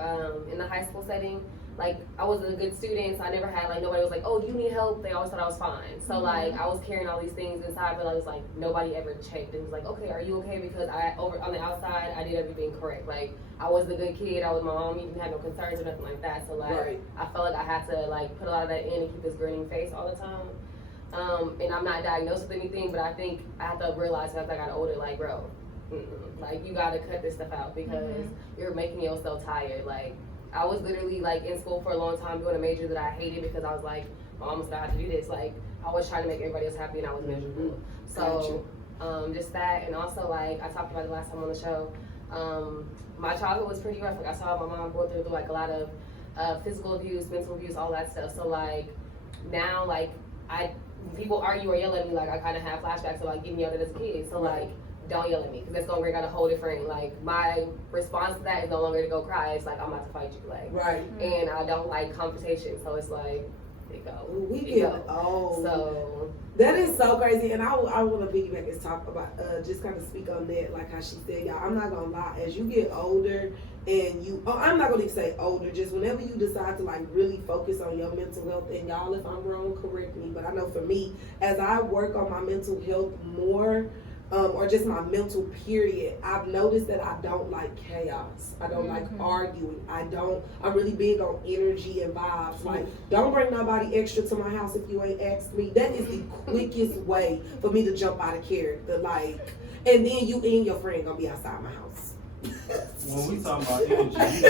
in the high school setting, like I was a good student, so I never had like nobody was like, oh, you need help. They always thought I was fine. So like I was carrying all these things inside, but I was like nobody ever checked and was like, okay, are you okay? Because on the outside I did everything correct. Like I was the good kid. My mom even had no concerns or nothing like that. So like Right. I felt like I had to like put a lot of that in and keep this grinning face all the time. And I'm not diagnosed with anything, but I think I had to realize as I got older, like, bro, like you gotta cut this stuff out because you're making yourself tired. Like I was literally like in school for a long time doing a major that I hated because I was like, my mom was gonna have to do this. Like I was trying to make everybody else happy and I was miserable. So just that, and also like I talked about it last time on the show. My childhood was pretty rough. Like I saw my mom go through like a lot of physical abuse, mental abuse, all that stuff. So like now like people argue or yell at me, like I kind of have flashbacks of like getting yelled at as a kid. So like don't yell at me because that's gonna bring out a whole different, like my response to that is no longer to go cry. It's like I'm about to fight you, like Right. and I don't like confrontation. So it's like We it get go. So that is so crazy, and I want to piggyback and talk about just kind of speak on that, like how she said, y'all. I'm not gonna lie, as you get older, and I'm not gonna say older, just whenever you decide to like really focus on your mental health, and y'all, if I'm wrong, correct me, but I know for me, as I work on my mental health more. Or just my mental period, I've noticed that I don't like chaos. I don't like arguing. I'm really big on energy and vibes. Like, don't bring nobody extra to my house if you ain't asked me. That is the quickest way for me to jump out of character. Like, and then you and your friend gonna be outside my house. When we talk about energy,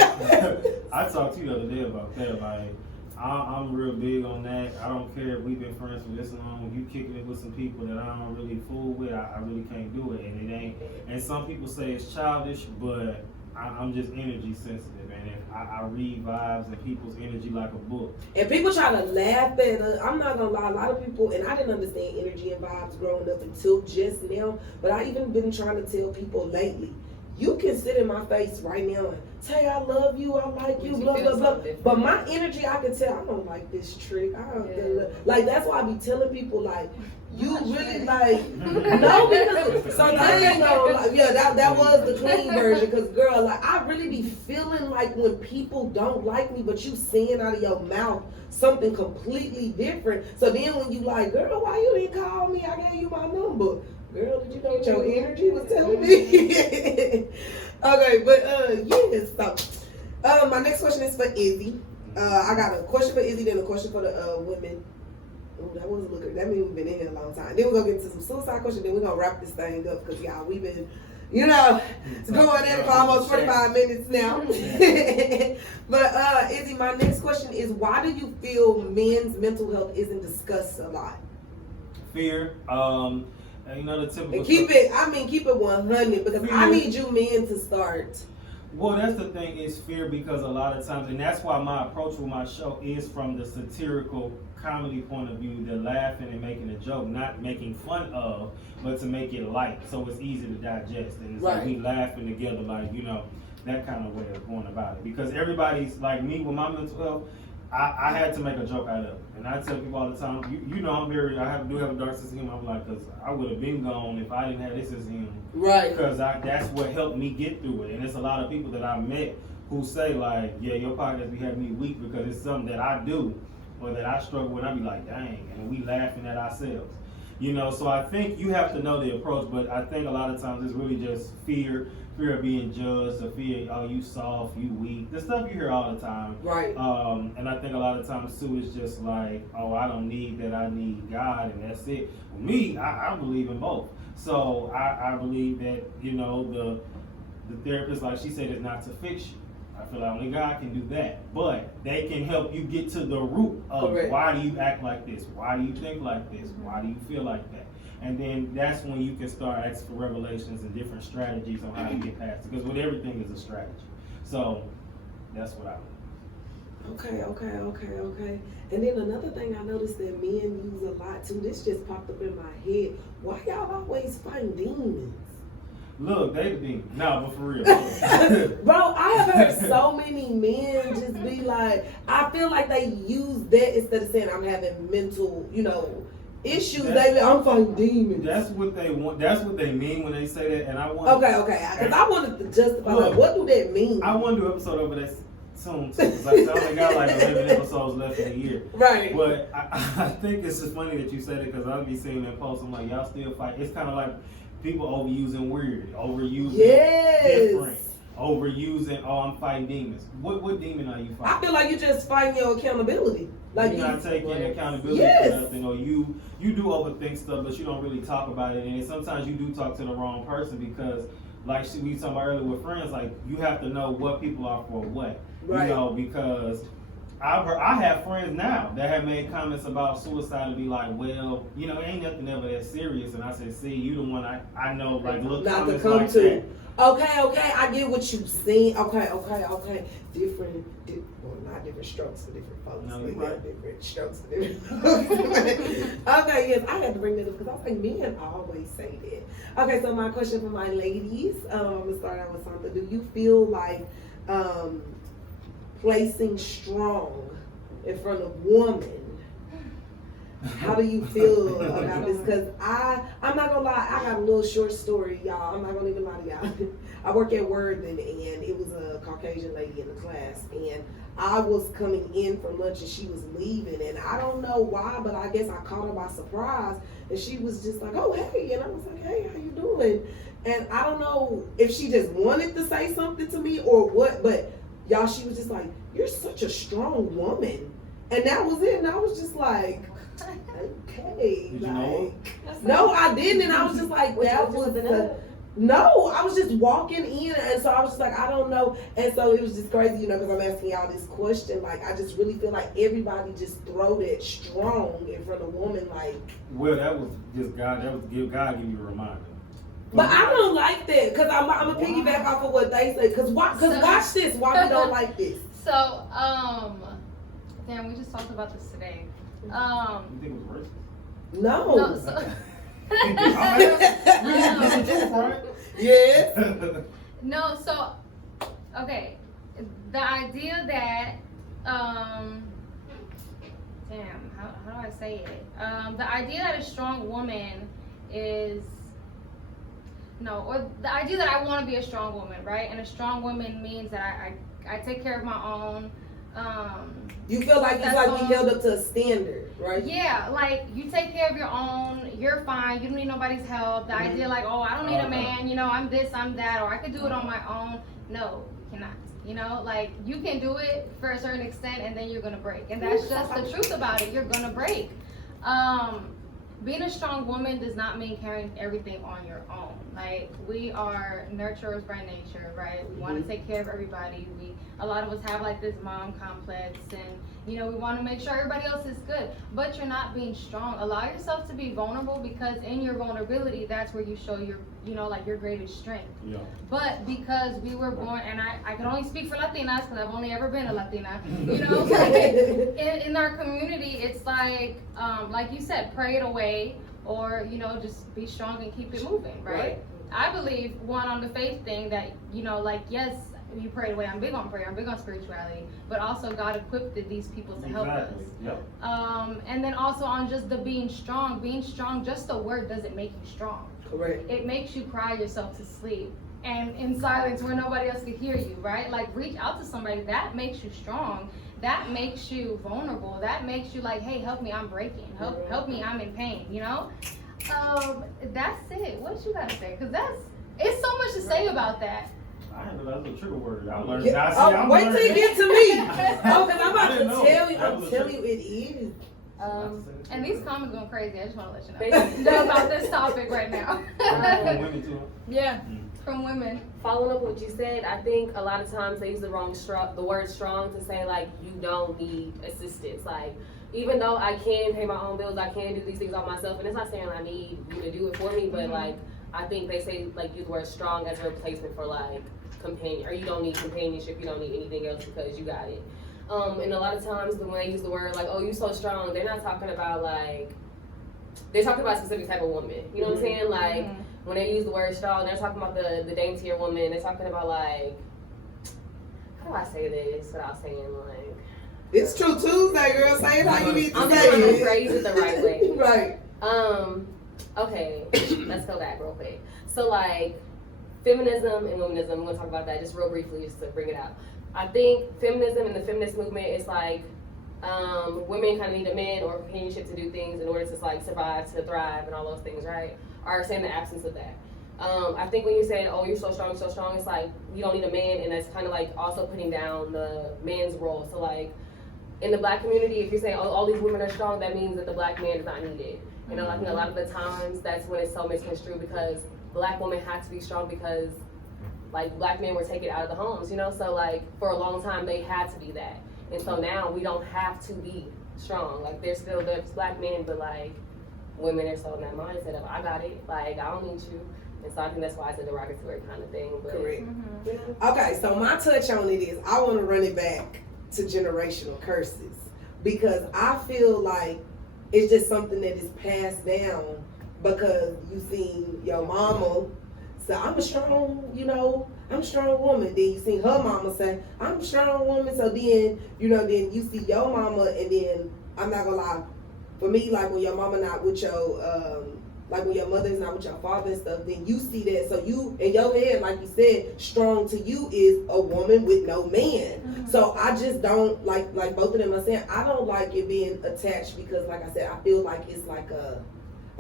I talked to you the other day about that. Like, I'm real big on that. I don't care if we've been friends for this long. When you kicking it with some people that I don't really fool with, I really can't do it. And it ain't. And some people say it's childish, but I'm just energy sensitive. And if I read vibes and people's energy like a book. And people try to laugh at us. I'm not gonna lie, a lot of people, and I didn't understand energy and vibes growing up until just now. But I even been trying to tell people lately. You can sit in my face right now and say I love you, I like you, blah blah blah. But my energy, I can tell I don't like this trick. I don't like that's why I be telling people like you really like no because sometimes like, that was the clean version because girl like I really be feeling like when people don't like me but you saying out of your mouth something completely different. So then when you like girl why you didn't call me? I gave you my number. Girl, did you know what your energy was telling me? Okay, but yes. So, my next question is for Izzy. I got a question for Izzy, then a question for the women. Ooh, that wasn't looking. That means we've been in here a long time. Then we're gonna get into some suicide questions. Then we're gonna wrap this thing up because y'all, we've been, going in for almost 45 minutes now. But Izzy, my next question is, why do you feel men's mental health isn't discussed a lot? Fear. The typical. And keep it 100 because I need you men to start. Well, that's the thing is fear because a lot of times, and that's why my approach with my show is from the satirical comedy point of view, the laughing and making a joke, not making fun of, but to make it light so it's easy to digest. And it's like we laughing together, like, that kind of way of going about it. Because everybody's like me with my mental health, I had to make a joke out of it. And I tell people all the time, I do have a dark sense of humor. I'm like, because I would have been gone if I didn't have this sense of humor. Right. Because that's what helped me get through it. And there's a lot of people that I met who say like, yeah, your podcast be having me weak because it's something that I do or that I struggle with. I be like, dang. And we laughing at ourselves. You know, so I think you have to know the approach, but I think a lot of times it's really just fear of being judged, the fear, oh, you soft, you weak, the stuff you hear all the time. Right. And I think a lot of times too is just like, oh, I don't need that, I need God, and that's it. For me, I believe in both. So I believe that, you know, the therapist, like she said, is not to fix you. I feel like only God can do that. But they can help you get to the root of Correct. why do you act like this? Why do you think like this? Why do you feel like that? And then that's when you can start asking for revelations and different strategies on how to get past it. Because with everything is a strategy. So that's what I believe. Okay. And then another thing I noticed that men use a lot too, this just popped up in my head. Why y'all always find demons? Look, they the demon. No, but for real. Bro, I have heard so many men just be like, I feel like they use that instead of saying I'm having mental, you know, issues. I'm fighting demons. That's what they want. That's what they mean when they say that. And I want. Okay. Because I wanted to justify, like, what do that mean? I want to do an episode over that soon. Too. Like, I only got like 11 episodes left in a year. Right. But I think it's just funny that you said it because I'll be seeing that post. I'm like, y'all still fight. It's kind of like people overusing weird, overusing different, overusing, oh, I'm fighting demons. What demon are you fighting? I feel like you're just fighting your accountability. Like you're not taking accountability for nothing, or you do overthink stuff, but you don't really talk about it. And sometimes you do talk to the wrong person because, like we talked about earlier with friends, like you have to know what people are for what. Right. You know, because I have friends now that have made comments about suicide and be like, well, you know, ain't nothing ever that serious. And I said, see, you the one I know, like, look, not to comments come like to. that. Okay, I get what you saying. Okay. Well, not different strokes for different folks. No, We you're got right. different strokes for different folks. Okay, yes, I had to bring that up because I think men always say that. Okay, so my question for my ladies, I'm gonna start out with something. Do you feel like placing strong in front of woman? How do you feel about this? Because I'm not gonna lie, I got a little short story, y'all. I'm not gonna even lie to y'all. I work at Worthing, and it was a Caucasian lady in the class, and I was coming in from lunch and she was leaving, and I don't know why, but I guess I caught her by surprise, and she was just like, oh, hey, and I was like, hey, how you doing? And I don't know if she just wanted to say something to me or what, but y'all, she was just like, you're such a strong woman. And that was it, and I was just like, okay. Did you know no, I didn't, and I was just like, that was no, I was just walking in, and so I was just like, I don't know, and so it was just crazy, you know, because I'm asking y'all this question, like, I just really feel like everybody just throw that strong in front of woman, like. Well, that was just God. That was God give you a reminder. But I don't like that, because I'm a piggyback off of what they say, because watch this, why we don't like this. So, damn, we just talked about this today. You think it was racist? No. No, so, Yes. no, so, okay, the idea that, damn, how do I say it? The idea that a strong woman is, or the idea that I want to be a strong woman, right? And a strong woman means that I take care of my own. You feel like it's like we held up to a standard, right? Yeah, like you take care of your own, you're fine, you don't need nobody's help. The idea like, oh, I don't need a man, you know, I'm this, I'm that, or I could do it on my own. No, you cannot. You know, like you can do it for a certain extent and then you're gonna break. And that's just the truth about it. You're gonna break. Being a strong woman does not mean carrying everything on your own. Like we are nurturers by nature, right? We want to take care of everybody. A lot of us have like this mom complex, and you know we want to make sure everybody else is good. But you're not being strong. Allow yourself to be vulnerable, because in your vulnerability, that's where you show your, you know, like your greatest strength. Yeah. But because we were born, and I can only speak for Latinas because I've only ever been a Latina. You know, in our community, it's like you said, pray it away, or you know, just be strong and keep it moving, right? I believe on the faith thing that, you know, like yes, you pray it away. I'm big on prayer. I'm big on spirituality, but also God equipped these people to help us. Yep. And then also on just the being strong. Being strong, just the word doesn't make you strong. Correct. It makes you cry yourself to sleep, and in silence where nobody else could hear you, right? Like reach out to somebody. That makes you strong. That makes you vulnerable. That makes you like, hey, help me, I'm breaking. Help me, I'm in pain, you know? That's it. What you gotta say? Cause it's so much to say about that. I didn't know that was a trigger word. I learned. Yeah. Now, see, Oh, I'm wait till you learning. get to me. Oh, because I'm I about to didn't know. tell you. That I'm was a telling you, trick. it is. And these comments going crazy. I just want to let you Basically. know about this topic right now. From women too. Yeah, from women. Following up what you said, I think a lot of times they use the word strong to say like you don't need assistance. Like even though I can pay my own bills, I can do these things on myself, and it's not saying I need you to do it for me, but like I think they say like use the word strong as a replacement for like companion, or you don't need companionship, you don't need anything else because you got it. And a lot of times when they use the word like, oh, you so strong, they're not talking about like, they're talking about a specific type of woman. You know what I'm saying? Like when they use the word strong, they're talking about the daintier woman. They're talking about like, how do I say this without saying like? It's True Tuesday, girl. Say it how you need to I'm say trying to it. phrase it the right way. Right. Okay, let's go back real quick. So like, feminism and womanism, we're gonna talk about that just real briefly just to bring it out. I think feminism and the feminist movement is like, women kind of need a man or companionship to do things in order to like survive, to thrive, and all those things, right? Or saying the absence of that. I think when you're saying, oh, you're so strong, it's like you don't need a man, and that's kind of like also putting down the man's role. So like in the black community, if you're saying, oh, all these women are strong, that means that the black man is not needed. You know, I think a lot of the times that's when it's so misconstrued, because black women have to be strong because like black men were taken out of the homes, you know? So like for a long time they had to be that. And so now we don't have to be strong. Like there's black men, but like women are so in that mindset of I got it, like I don't need you. And so I think that's why it's a derogatory kind of thing. But Correct. Okay, so my touch on it is I want to run it back to generational curses, because I feel like it's just something that is passed down because you seen your mama say, I'm a strong, I'm a strong woman. Then you seen her mama say, I'm a strong woman. So then, then you see your mama, and then I'm not gonna lie, for me, like when your mama not with your, like when your mother is not with your father and stuff, then you see that. So you, in your head, like you said, strong to you is a woman with no man. So I just don't, like both of them are saying, I don't like it being attached, because like I said, I feel like it's like a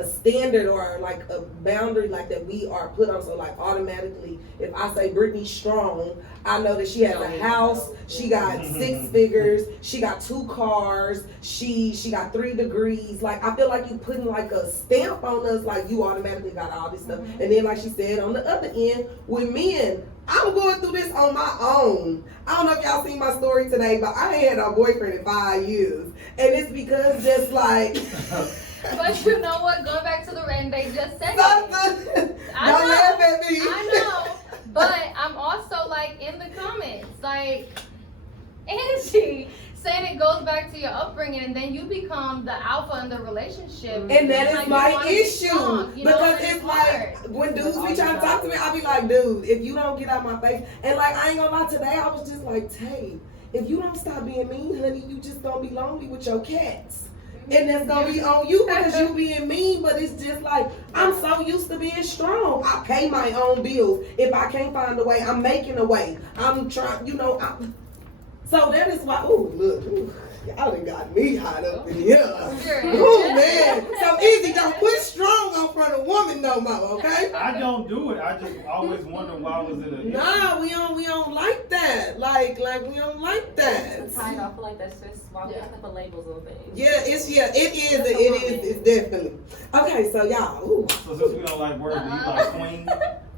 standard or like a boundary like that we are put on. So like automatically, if I say Brittany's strong, I know that she has a house, she got 6 figures, she got 2 cars, she got 3 degrees. Like I feel like you putting like a stamp on us, like you automatically got all this stuff. And then like she said, on the other end, with men, I'm going through this on my own. I don't know if y'all seen my story today, but I ain't had a boyfriend in 5 years. And it's because just like But you know what? Going back to the and they just said it. Don't laugh at me. I know. But I'm also like in the comments, like Angie saying it goes back to your upbringing, and then you become the alpha in the relationship. And that is like, my issue. Because and it's like when dudes be trying to talk to me, I be like, dude, if you don't get out my face, and like I ain't gonna lie, today I was just like, Tay, if you don't stop being mean, honey, you just gonna be lonely with your cats. And that's gonna be on you because you being mean, but it's just like, I'm so used to being strong. I pay my own bills. If I can't find a way, I'm making a way. I'm trying, so that is why, y'all done got me hot up in here. Oh man. So Easy, don't put strong on front of woman no more, okay? I don't do it. I just always wonder why was it a Nah, we don't like that. Like we don't like that. I feel like that's just why we have to put labels on things. It's definitely. Okay, so y'all, So since we don't like words, do you like queen?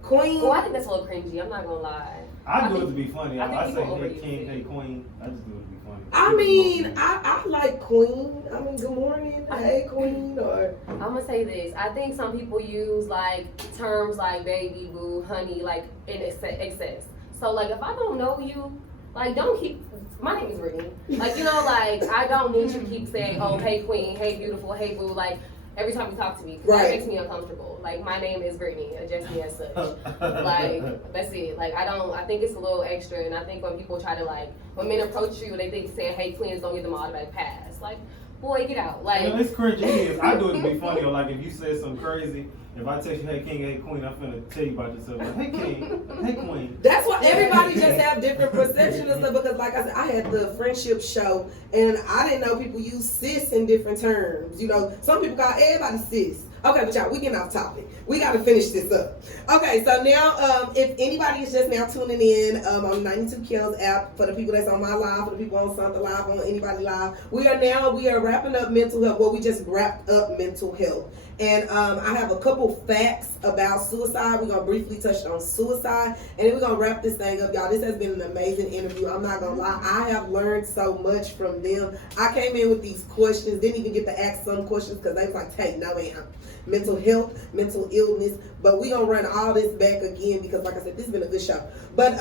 Queen. Well, I think that's a little cringy. I'm not gonna lie. I do it to be funny. I think I say, people hey overuse king, it. hey queen. I just do it to be funny. I mean, I like queen. I mean, good morning, hey queen, or I'm gonna say this. I think some people use like terms like baby, boo, honey, like in excess. So like if I don't know you, like don't keep. My name is Brittany. Like like I don't need you to keep saying, oh hey queen, hey beautiful, hey boo, like every time you talk to me, 'cause that makes me uncomfortable. Like my name is Brittany, address me as such. Like that's it. Like I think it's a little extra, and I think when people try to like when men approach you, they think saying hey queen is gonna give them an automatic pass. Like boy, get out. Like it's cringy. It is. I do it to be funny. Or like if you say something crazy, if I text you, hey king, hey queen, I'm finna tell you about yourself. Like, hey king, hey queen. that's why everybody just have different perceptions and stuff. Because like I said, I had the friendship show, and I didn't know people use sis in different terms. Some people call everybody sis. Okay, but y'all, we getting off topic. We got to finish this up. Okay, so now, if anybody is just now tuning in on 92 Kills app, for the people that's on my live, for the people on something live, on anybody live, we are wrapping up mental health. Well, we just wrapped up mental health. And I have a couple facts about suicide. We're going to briefly touch on suicide. And then we're going to wrap this thing up, y'all. This has been an amazing interview. I'm not going to lie. I have learned so much from them. I came in with these questions. Didn't even get to ask some questions because they was like, hey, no, ma'am. Mental health, mental illness. But we're going to run all this back again because, like I said, this has been a good show. But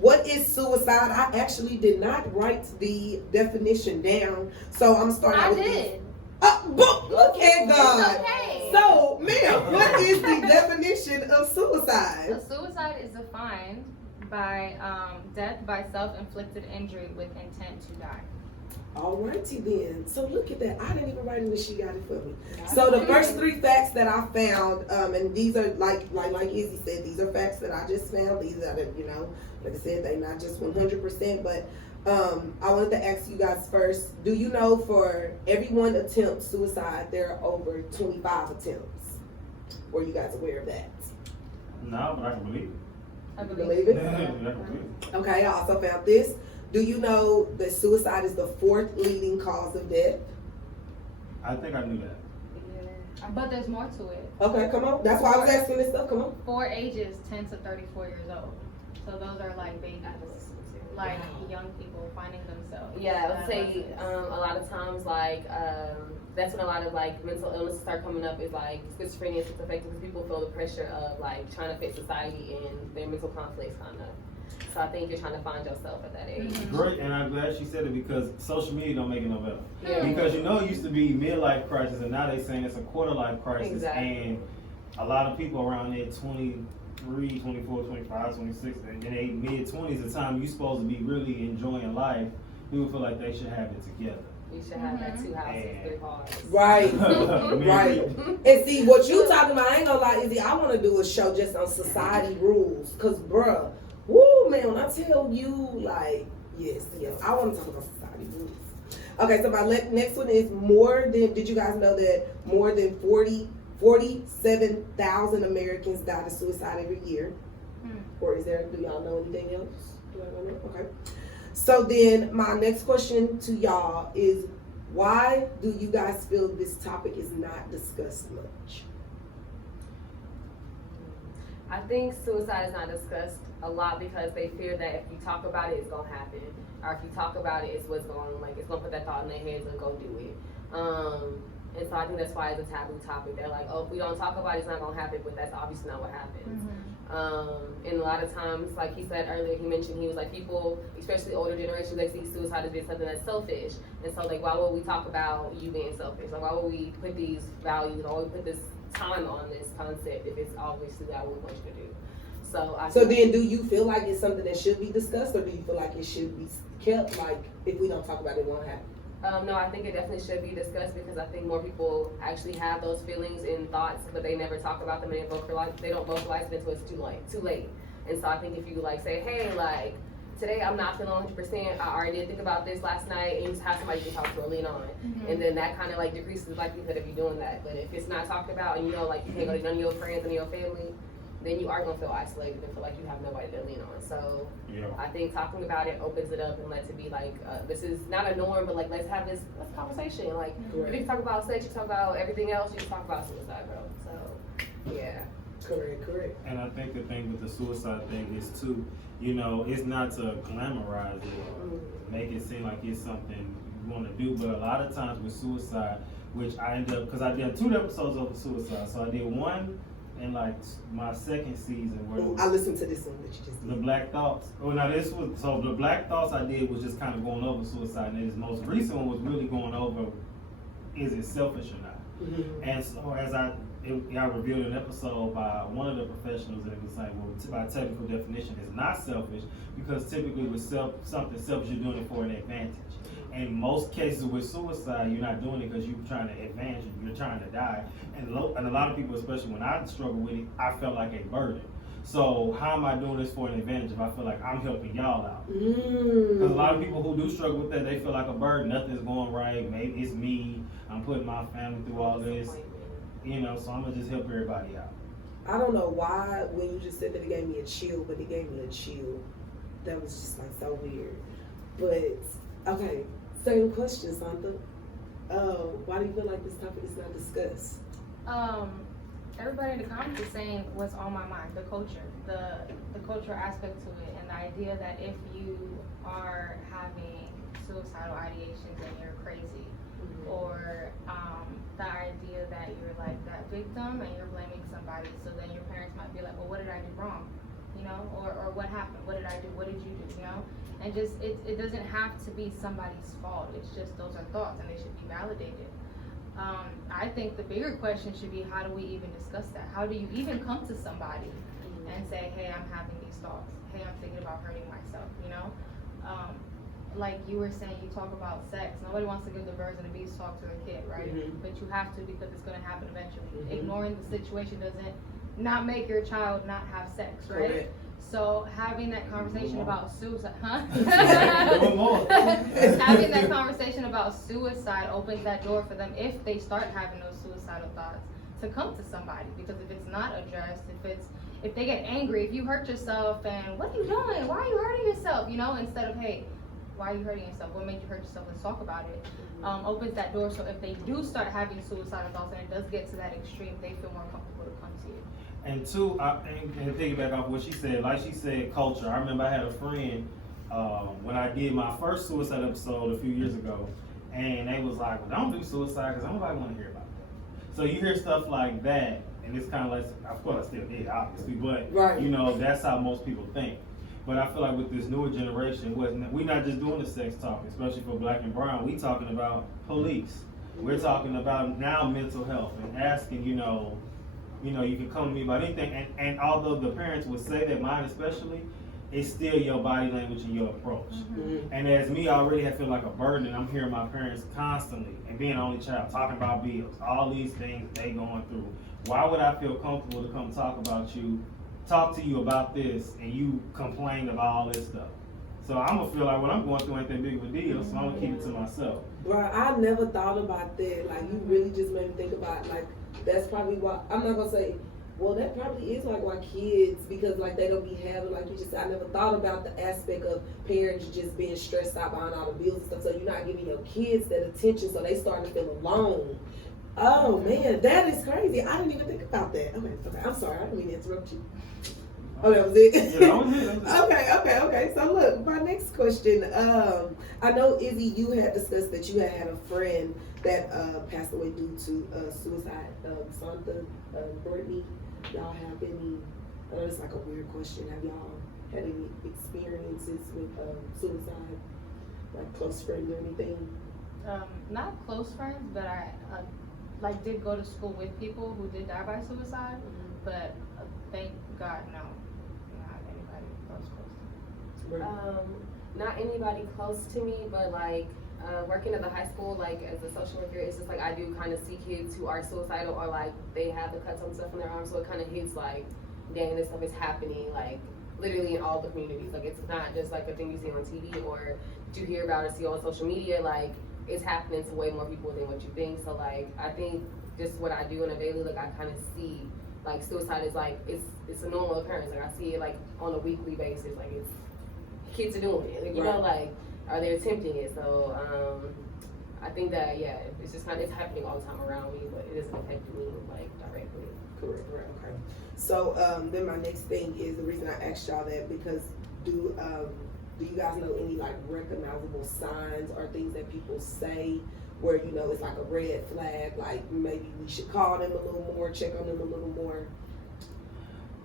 what is suicide? I actually did not write the definition down. So I'm starting I with did. Look at God. It's okay. So, ma'am, what is the definition of suicide? A suicide is defined by death by self-inflicted injury with intent to die. Alrighty then. So look at that. I didn't even write it, but she got it for me. So the first three facts that I found, and these are like Izzy said, these are facts that I just found. These are, like I said, they not just 100%, but I wanted to ask you guys first, do you know for every one attempt suicide, there are over 25 attempts? Were you guys aware of that? No, but I can believe it. I You believe believe Yeah, it? I can believe it. Okay, I also found this. Do you know that suicide is the 4th leading cause of death? I think I knew that. But there's more to it. Okay, come on. That's why I was asking this stuff. Come on. For ages 10 to 34 years old. So those are like babies, like young people finding themselves. Yeah, I would say a lot of times, like, that's when a lot of, like, mental illnesses start coming up, is, like, schizophrenia and schizophrenia, because people feel the pressure of, like, trying to fit society and their mental conflicts, kind of. So I think you're trying to find yourself at that age. Mhm. Great, and I'm glad she said it because social media don't make it no better. Yeah. Because it used to be midlife crisis, and now they saying it's a quarter life crisis. Exactly. And a lot of people around there 23, 24, 25, 26, and in their mid-20s, the time you're supposed to be really enjoying life, people feel like they should have it together. You should have that 2 houses, Yeah. 3 cars. Right. Me- Right. And see, what you talking about, I ain't gonna lie, Izzy, I want to do a show just on society rules. Because, bruh, woo, man, when I tell you, like, yes, I want to talk about society rules. Okay, so my next one is did you guys know that more than 47,000 Americans die to suicide every year? Or do y'all know anything else? Do I know? Okay. So then my next question to y'all is, why do you guys feel this topic is not discussed much? I think suicide is not discussed a lot because they fear that if you talk about it, it's gonna happen, or if you talk about it, it's gonna put that thought in their heads and go do it. And so I think that's why it's a taboo topic. They're like, oh, if we don't talk about it, it's not gonna happen, but that's obviously not what happens. And a lot of times, like he said earlier, he was like, people, especially older generations, they see suicide as being something that's selfish. And so, like, why would we talk about you being selfish? Like, why would we put these values, or we put this time on this concept if it's obviously that we want you to do? So then do you feel like it's something that should be discussed, or do you feel like it should be kept, like, if we don't talk about it, it won't happen? No, I think it definitely should be discussed because I think more people actually have those feelings and thoughts, but they never talk about them and they don't vocalize it until it's too late. And so I think if you like say, hey, like, today I'm not feeling 100%, I already did think about this last night, and you just have somebody you can talk to or lean on. And then that kind of like decreases the likelihood of you doing that. But if it's not talked about and like you can't go to none of your friends and your family, then you are gonna feel isolated and feel like you have nobody to lean on. So Yeah. I think talking about it opens it up and lets it be like, this is not a norm, but like let's have this conversation. Like if you can talk about sex, you can talk about everything else, you can talk about suicide, bro. So yeah. Correct. And I think the thing with the suicide thing is too, it's not to glamorize it or make it seem like it's something you want to do, but a lot of times with suicide, which I ended up, because I did 2 episodes of suicide, so I did one in like my second season where I listened to this one that you just did. the Black Thoughts. Oh, now the Black Thoughts I did was just kind of going over suicide, and this most recent one was really going over, is it selfish or not? And so as I reviewed an episode by one of the professionals, and it was like, well, by technical definition, it's not selfish, because typically with something selfish, you're doing it for an advantage. In most cases with suicide, you're not doing it because you're trying to advance, you're trying to die. And a lot of people, especially when I struggle with it, I felt like a burden. So how am I doing this for an advantage if I feel like I'm helping y'all out? Because a lot of people who do struggle with that, they feel like a burden, nothing's going right, maybe it's me, I'm putting my family through all this. you know, so I'm gonna just help everybody out. I don't know why when you just said that it gave me a chill, but it gave me a chill. That was just like so weird. But okay, same question, Santa. Why do you feel like this topic is not discussed? Everybody in the comments is saying what's on my mind, the culture, the cultural aspect to it, and the idea that if you are having suicidal ideations and you're crazy, or the idea that you're like that victim and you're blaming somebody, so then your parents might be like, well, what did I do wrong? You know, or what happened? What did I do? What did you do? You know, and just it doesn't have to be somebody's fault. It's just those are thoughts and they should be validated. I think the bigger question should be, how do we even discuss that? How do you even come to somebody and say, hey, I'm having these thoughts. Hey, I'm thinking about hurting myself, you know? Like you were saying, you talk about sex. Nobody wants to give the birds and the bees talk to their kid, right? But you have to, because it's going to happen eventually. Ignoring the situation doesn't not make your child not have sex, right? Correct. So having that conversation about suicide, One having that conversation about suicide opens that door for them, if they start having those suicidal thoughts, to come to somebody. Because if it's not addressed, if they get angry, if you hurt yourself and what are you doing? Why are you hurting yourself? You know, instead of, hey, why are you hurting yourself? What made you hurt yourself? Let's talk about it. Opens that door, so if they do start having suicidal thoughts and it does get to that extreme, they feel more comfortable to come to you. And two, and piggyback off what she said, like she said, culture. I remember I had a friend when I did my first suicide episode a few years ago, and they was like, well, don't do suicide because nobody want to hear about that. So you hear stuff like that, and it's kind of like, of course I still did, obviously, but Right. you know, that's how most people think. But I feel like with this newer generation, we're not just doing the sex talk, especially for Black and Brown. We talking about police. We're talking about now mental health and asking, you know, you can come to me about anything. And although the parents would say that, mine especially, it's still your body language and your approach. And as me, I already feel like a burden, and I'm hearing my parents constantly, and being an only child, talking about bills, all these things they going through. Why would I feel comfortable to come talk to you about this, and you complain about all this stuff? So I'm gonna feel like what I'm going through ain't that big of a deal, so I'm gonna keep it to myself. Bro, I never thought about that. Like, you really just made me think about, like, that's probably why, I'm not gonna say, well, that probably is like why kids, because like they don't be having, like you just said, I never thought about the aspect of parents just being stressed out behind all the bills and stuff, so you're not giving your kids that attention, so they start to feel alone. Oh man, that is crazy. I didn't even think about that. Okay, I'm sorry, I didn't mean to interrupt you. Oh, that was it? Yeah, that was it. Okay. So look, my next question. I know, Izzy, you had discussed that you had a friend that passed away due to suicide. Santa, Brittany, y'all have any, I know it's like a weird question, have y'all had any experiences with suicide? Like close friends or anything? Not close friends, but I like did go to school with people who did die by suicide, but thank God, no. Not anybody close to me. Not anybody close to me, but like working at the high school, like as a social worker, it's just like I do kind of see kids who are suicidal or like they have the cuts and stuff in their arms, so it kind of hits like, dang, this stuff is happening like literally in all the communities. Like it's not just like a thing you see on TV or that you hear about or see on social media. Like it's happening to way more people than what you think. So like I think just what I do on a daily, like I kind of see like suicide is like it's a normal occurrence. Like I see it like on a weekly basis. Like it's kids are doing it. Like, you know, like are they attempting it? So I think that it's just it's happening all the time around me, but it doesn't affect me like directly. Correct. Okay. So then my next thing is, the reason I asked y'all that, because do you guys know any like recognizable signs or things that people say where you know it's like a red flag, like maybe we should call them a little more, check on them a little more?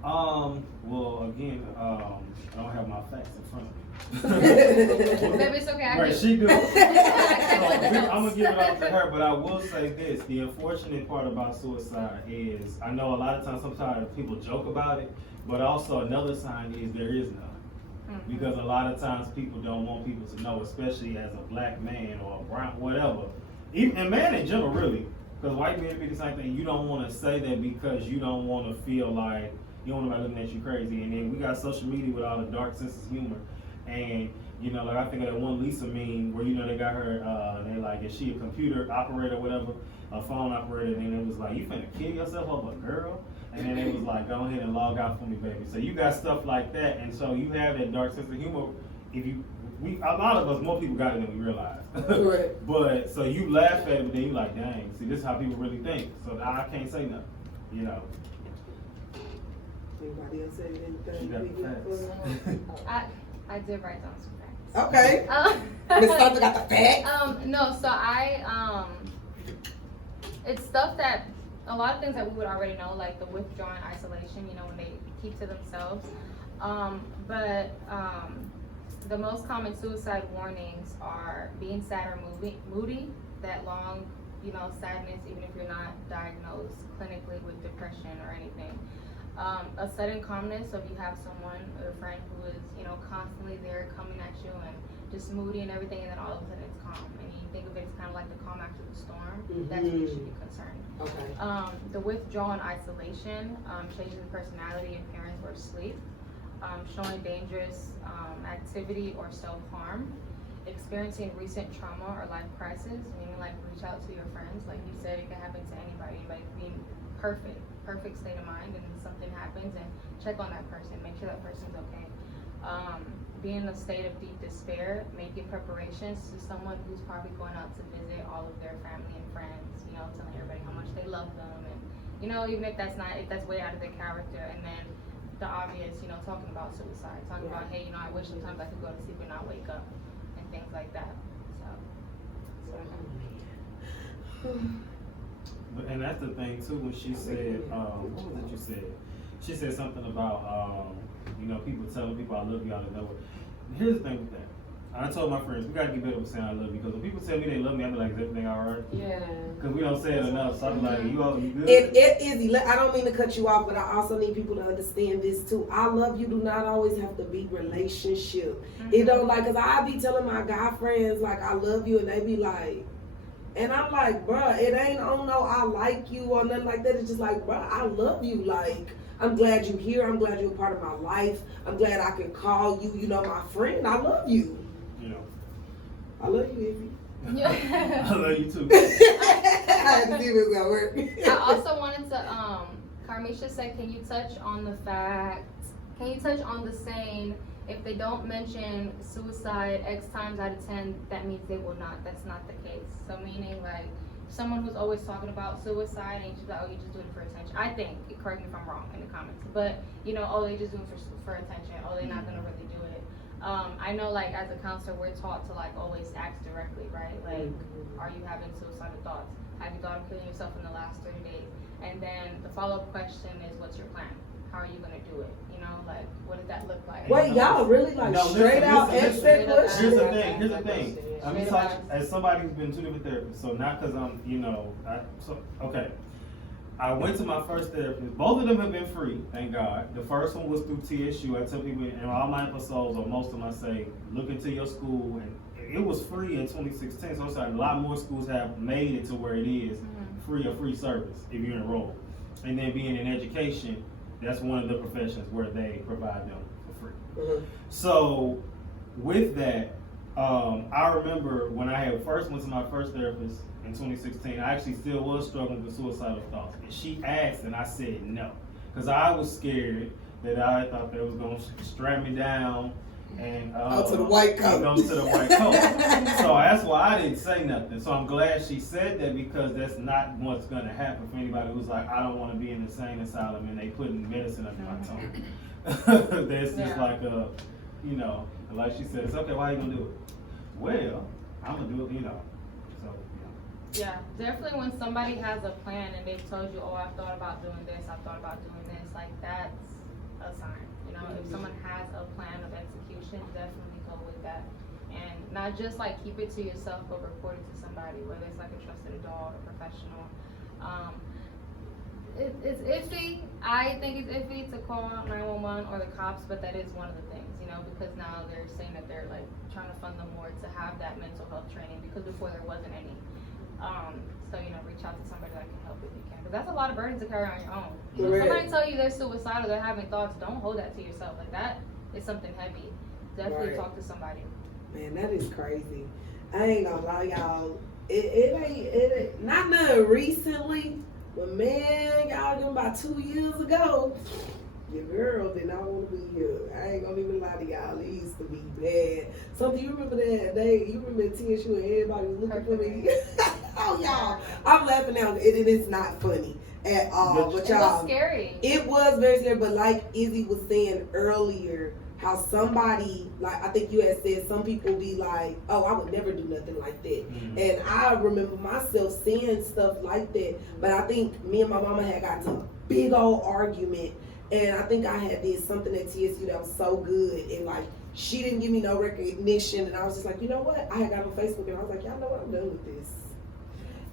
Well, again, I don't have my facts in front of me. Baby, it's okay. Right, she do. I'm gonna give it off to her, but I will say this: the unfortunate part about suicide is, I know a lot of times, sometimes people joke about it, but also another sign is there is none. Because a lot of times people don't want people to know, especially as a black man or a brown, whatever. Even, and man in general, really. Because white men be the same thing. You don't want to say that because you don't want to feel like you don't want nobody looking at you crazy. And then we got social media with all the dark sense of humor. And you know, like I think of that one Lisa meme where, you know, they got her, they like, is she a computer operator or whatever, a phone operator, and then it was like, you finna kill yourself over a girl? And then it was like, go ahead and log out for me, baby. So you got stuff like that, and so you have that dark sense of humor. A lot of us, more people got it than we realize. Correct. But, so you laugh at it, but then you like, dang, see, this is how people really think. So I can't say nothing, you know. Anybody else say anything? She got the facts. I did write down some facts. Okay. Miss Sandra got the facts. No, so it's stuff that, a lot of things that we would already know, like the withdrawing isolation, you know, when they keep to themselves. The most common suicide warnings are being sad or moody, that long, you know, sadness, even if you're not diagnosed clinically with depression or anything. A sudden calmness, so if you have someone or a friend who is, you know, constantly there coming at you and just moody and everything, and then all of a sudden it's calm. And you think of it as kind of like the calm after the storm, that's when you should be concerned. Okay. The withdrawal and isolation, changing the personality, appearance, or sleep. Showing dangerous activity or self-harm. Experiencing recent trauma or life crisis, meaning like reach out to your friends. Like you said, it can happen to anybody. Like being perfect state of mind, and something happens, and check on that person, make sure that person's okay. Being in a state of deep despair, making preparations to someone who's probably going out to visit all of their family and friends, you know, telling everybody how much they love them, and you know, even if that's way out of their character. And then the obvious, you know, talking about suicide, talking about, hey, you know, I wish sometimes I could go to sleep and not wake up, and things like that. And that's the thing too, when she said, what was it you said? She said something about, you know, people telling people I love you out of nowhere. Here's the thing with that. I told my friends, we gotta get better with saying I love you, because when people tell me they love me, I be like, is everything alright? Yeah. Because we don't say it enough, so I'm like, you good? It is, I don't mean to cut you off, but I also need people to understand this too. I love you do not always have to be relationship. It don't, like, cause I be telling my guy friends, like, I love you, and they be like, and I'm like, bruh, it ain't, oh no, I like you or nothing like that. It's just like, bruh, I love you. Like, I'm glad you're here. I'm glad you're a part of my life. I'm glad I can call you, you know, my friend. I love you. You know. I love you, Ivy. Yeah. I love you too. I had to see if it's gonna work. I also wanted to, Carmisha said, can you touch on the saying, if they don't mention suicide X times out of 10, that means they will not. That's not the case. So meaning, like, someone who's always talking about suicide and you're like, oh, you just do it for attention. I think, correct me if I'm wrong in the comments, but you know, oh, they just do it for attention. Oh, they're not gonna really do it. I know, like, as a counselor, we're taught to like always ask directly, right? Like, are you having suicidal thoughts? Have you thought of killing yourself in the last 30 days? And then the follow-up question is, what's your plan? How are you gonna do it? You know, like, what does that look like? Wait, y'all really like straight out answer that question? Here's the thing. I mean, as somebody who's been to 2 different therapists, so not because I'm, you know, okay. I went to my first therapist. Both of them have been free, thank God. The first one was through TSU. I tell people in all my episodes, or most of them, I say, look into your school. And it was free in 2016. So it's like a lot more schools have made it to where it is free service if you're enrolled. And then being in education, that's one of the professions where they provide them for free. So with that, I remember when I had first went to my first therapist in 2016, I actually still was struggling with suicidal thoughts. And she asked and I said no. Because I was scared that I thought they was going to strap me down and to the white coat. Go to the white coat. So that's why I didn't say nothing. So I'm glad she said that, because that's not what's going to happen for anybody who's like, I don't want to be in the insane asylum and they putting medicine under my tongue. That's just like a, you know, like she said, it's okay, why are you going to do it? Well, I'm going to do it, you know. So, yeah, definitely when somebody has a plan and they've told you, oh, I've thought about doing this, I've thought about doing this, like that's a sign. You know, if someone has a plan of execution, definitely go with that. And not just like keep it to yourself, but report it to somebody, whether it's like a trusted adult or professional. It's iffy. I think it's iffy to call 911 or the cops, but that is one of the things, you know, because now they're saying that they're like trying to fund them more to have that mental health training, because before there wasn't any. So, you know, reach out to somebody that can help if you can, because that's a lot of burden to carry on your own. So if somebody tell you they're suicidal, they're having thoughts, don't hold that to yourself. Like, that is something heavy. definitely Right. talk to somebody. Man, that is crazy. I ain't gonna lie, y'all. It ain't not nothing recently, but man, y'all them about 2 years ago. Your girl did not want to be here. I ain't gonna even lie to y'all. It used to be bad. So do you remember that day? You remember the TSU and everybody was looking for me? Oh y'all, I'm laughing now. It is not funny at all. But It was y'all, scary. it was very scary. But like Izzy was saying earlier, how somebody, like I think you had said, some people be like, oh, I would never do nothing like that. Mhm. And I remember myself saying stuff like that. But I think me and my mama had got to a big old argument. And I think I had did something at TSU that was so good. And like, she didn't give me no recognition. And I was just like, you know what? I had got on Facebook and I was like, y'all know what? I'm done with this.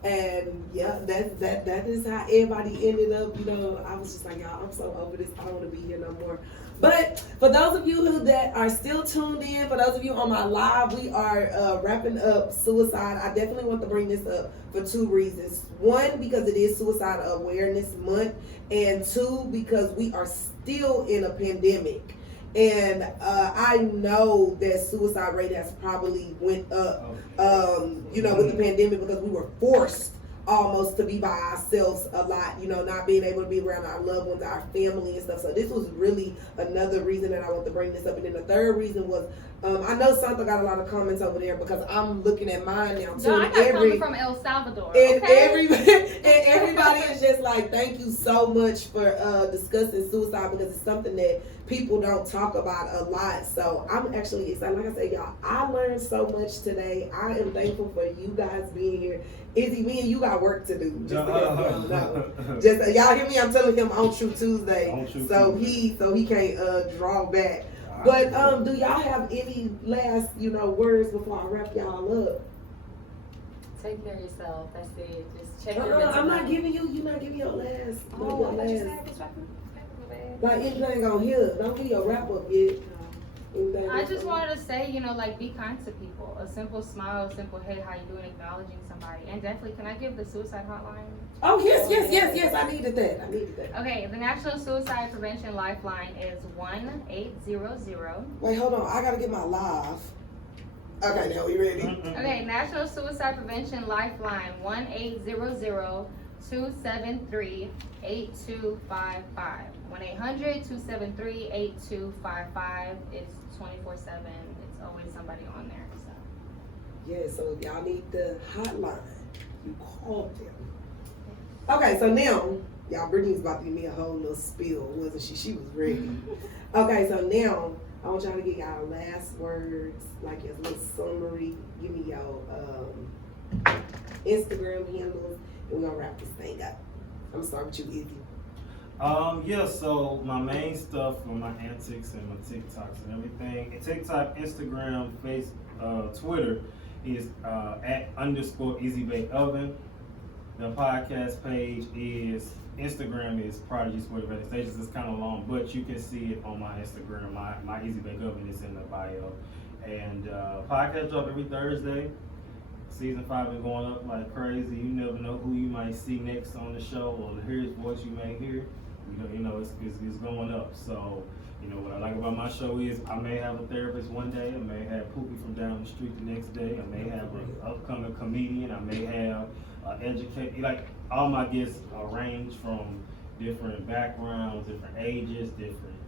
And yeah, that is how everybody ended up. You know, I was just like, y'all, I'm so over this. I don't want to be here no more. But for those of you that are still tuned in, for those of you on my live, we are wrapping up suicide. I definitely want to bring this up for 2 reasons. 1, because it is Suicide Awareness Month, and 2, because we are still in a pandemic. And I know that suicide rate has probably went up, you know, with the pandemic, because we were forced almost to be by ourselves a lot, you know, not being able to be around our loved ones, our family and stuff. So this was really another reason that I want to bring this up. And then the third reason was, I know Santa got a lot of comments over there because I'm looking at mine now too. No, I got coming from El Salvador. And Okay? everybody is just like, thank you so much for discussing suicide, because it's something that people don't talk about a lot. So I'm actually excited. Like I said, y'all, I learned so much today. I am thankful for you guys being here. Izzy, me and you got work to do. Just to let y'all know. Just y'all hear me? I'm telling him on True Tuesday, so he can't draw back. But do y'all have any last words before I wrap y'all up? Take care of yourself. That's it. Just check your mental I'm not health. giving you. You're not giving your last. Oh, your I thought you last. said I was wrapping up. Like anything on here. Don't give your wrap up yet. Anything I else just on- wanted to say, like, be kind to people. A simple smile, a simple, hey, how you doing, acknowledging somebody. And definitely, can I give the suicide hotline? Oh yes. I needed that. Okay, the National Suicide Prevention Lifeline is 1-800. Wait, hold on. I gotta get my live. Okay, now we ready? Okay, National Suicide Prevention Lifeline, 1-800-273-8255. 1-800-273-8255. It's 24/7. It's always somebody on there. So. Yeah, so if y'all need the hotline, you call them. Okay, so now, y'all, Brittany's about to give me a whole little spill, wasn't she? She was ready. Okay, so now, I want y'all to get y'all last words, like a little summary. Give me your Instagram handles, and we're gonna wrap this thing up. I'm gonna start with you, Izzy. Yeah, so my main stuff for my antics and my TikToks and everything, TikTok, Instagram, Facebook, Twitter is @_EasyBakeOven. The podcast page is, Instagram is Prodigy Sport Stations. It's kind of long, but you can see it on my Instagram. My Easy Bake Oven is in the bio. And podcast drop every Thursday. Season 5 is going up like crazy. You never know who you might see next on the show or hear his voice you may hear. It's going up. So, what I like about my show is I may have a therapist one day. I may have Pookie from down the street the next day. I may have an upcoming comedian. I may have educate. Like, all my guests range from different backgrounds, different ages, different,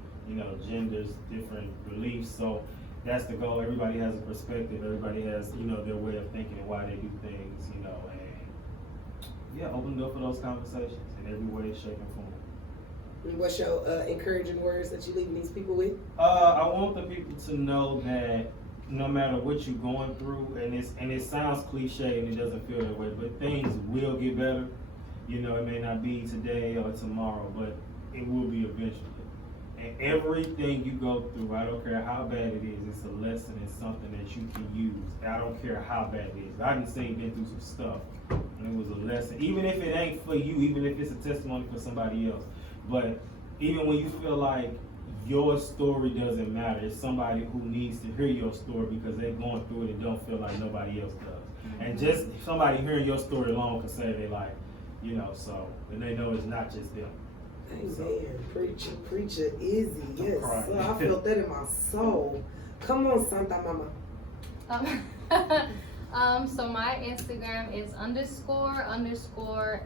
genders, different beliefs. So that's the goal. Everybody has a perspective. Everybody has, their way of thinking and why they do things, and open the door for those conversations in every way, shape, and form. What's your encouraging words that you leaving these people with? I want the people to know that no matter what you're going through, and it sounds cliche and it doesn't feel that way, but things will get better. It may not be today or tomorrow, but it will be eventually. And everything you go through, I don't care how bad it is, it's a lesson, it's something that you can use. I don't care how bad it is. I done been through some stuff, and it was a lesson. Even if it ain't for you, even if it's a testimony for somebody else. But even when you feel like your story doesn't matter, it's somebody who needs to hear your story because they're going through it and don't feel like nobody else does. And just somebody hearing your story alone can say they like, so, and they know it's not just them. Amen. Preacher, Izzy. Yes. crying. So I felt that in my soul. Come on, Santa Mama. So my Instagram is __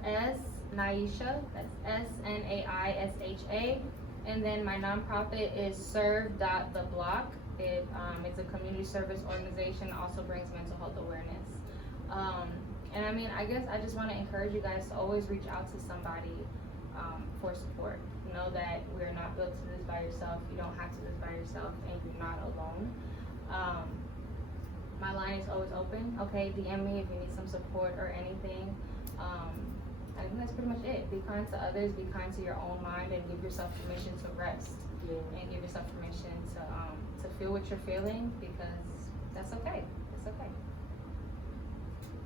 S Naisha. That's SNAISHA. And then my nonprofit is serve.theblock. It's a community service organization, also brings mental health awareness. And I mean, I guess I just want to encourage you guys to always reach out to somebody for support. Know that we're not built to do this by yourself. You don't have to do this by yourself, and you're not alone. My line is always open. Okay, DM me if you need some support or anything. I think that's pretty much it. Be kind to others, be kind to your own mind, and give yourself permission to rest. And give yourself permission to feel what you're feeling, because that's okay. It's okay.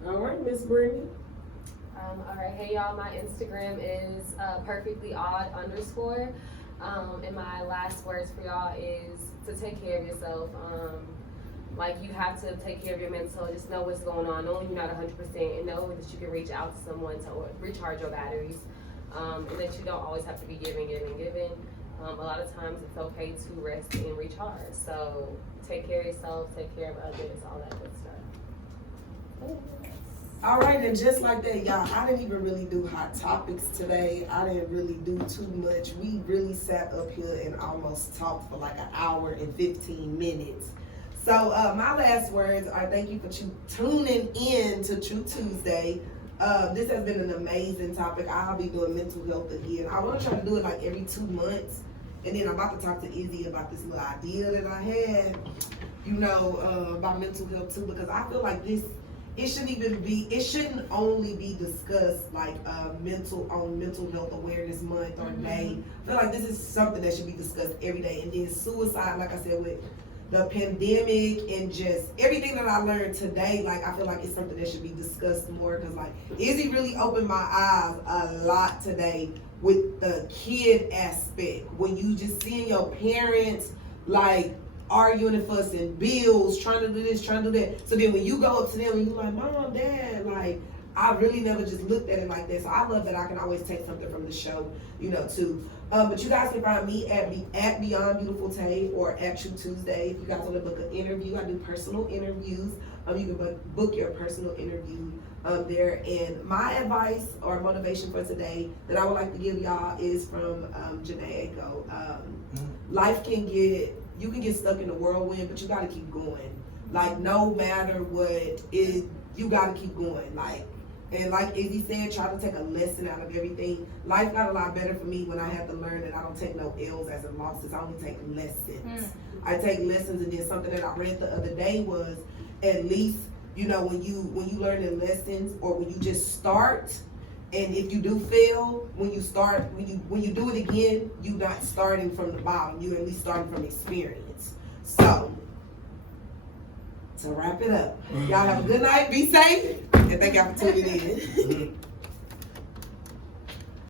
All right, Miss Brittany. All right, hey y'all, my Instagram is perfectlyodd_. And my last words for y'all is to take care of yourself. Like, you have to take care of your mental, just know what's going on, knowing you're not 100%, and know that you can reach out to someone to recharge your batteries, and that you don't always have to be giving. A lot of times it's okay to rest and recharge. So take care of yourself, take care of others, all that good stuff. All right, and just like that, y'all, I didn't even really do hot topics today. I didn't really do too much. We really sat up here and almost talked for like an hour and 15 minutes. So my last words are thank you for tuning in to True Tuesday. This has been an amazing topic. I'll be doing mental health again. I want to try to do it like every 2 months. And then I'm about to talk to Izzy about this little idea that I had, about mental health too, because I feel like it shouldn't only be discussed like mental health awareness month or day. I feel like this is something that should be discussed every day. And then suicide, like I said, with the pandemic and just everything that I learned today, like I feel like it's something that should be discussed more, because like Izzy really opened my eyes a lot today with the kid aspect, when you just seeing your parents like arguing and fussing, bills, trying to do this, trying to do that. So then when you go up to them and you're like, Mom, Dad, like I really never just looked at it like that. So I love that I can always take something from the show, too. But you guys can find me at Beyond Beautiful Tay or at True Tuesday. If you guys want to book an interview, I do personal interviews. You can book your personal interview there. And my advice or motivation for today that I would like to give y'all is from Janae Echo. You can get stuck in the whirlwind, but you got to keep going. Like, no matter what, you got to keep going. And like Izzy said, try to take a lesson out of everything. Life got a lot better for me when I had to learn that I don't take no L's as in losses. I only take lessons. I take lessons, and then something that I read the other day was, at least, when you learn the lessons, or when you just start, and if you do fail, when you do it again, you're not starting from the bottom. You're at least starting from experience. So, to wrap it up, y'all have a good night, be safe, and thank y'all for tuning in.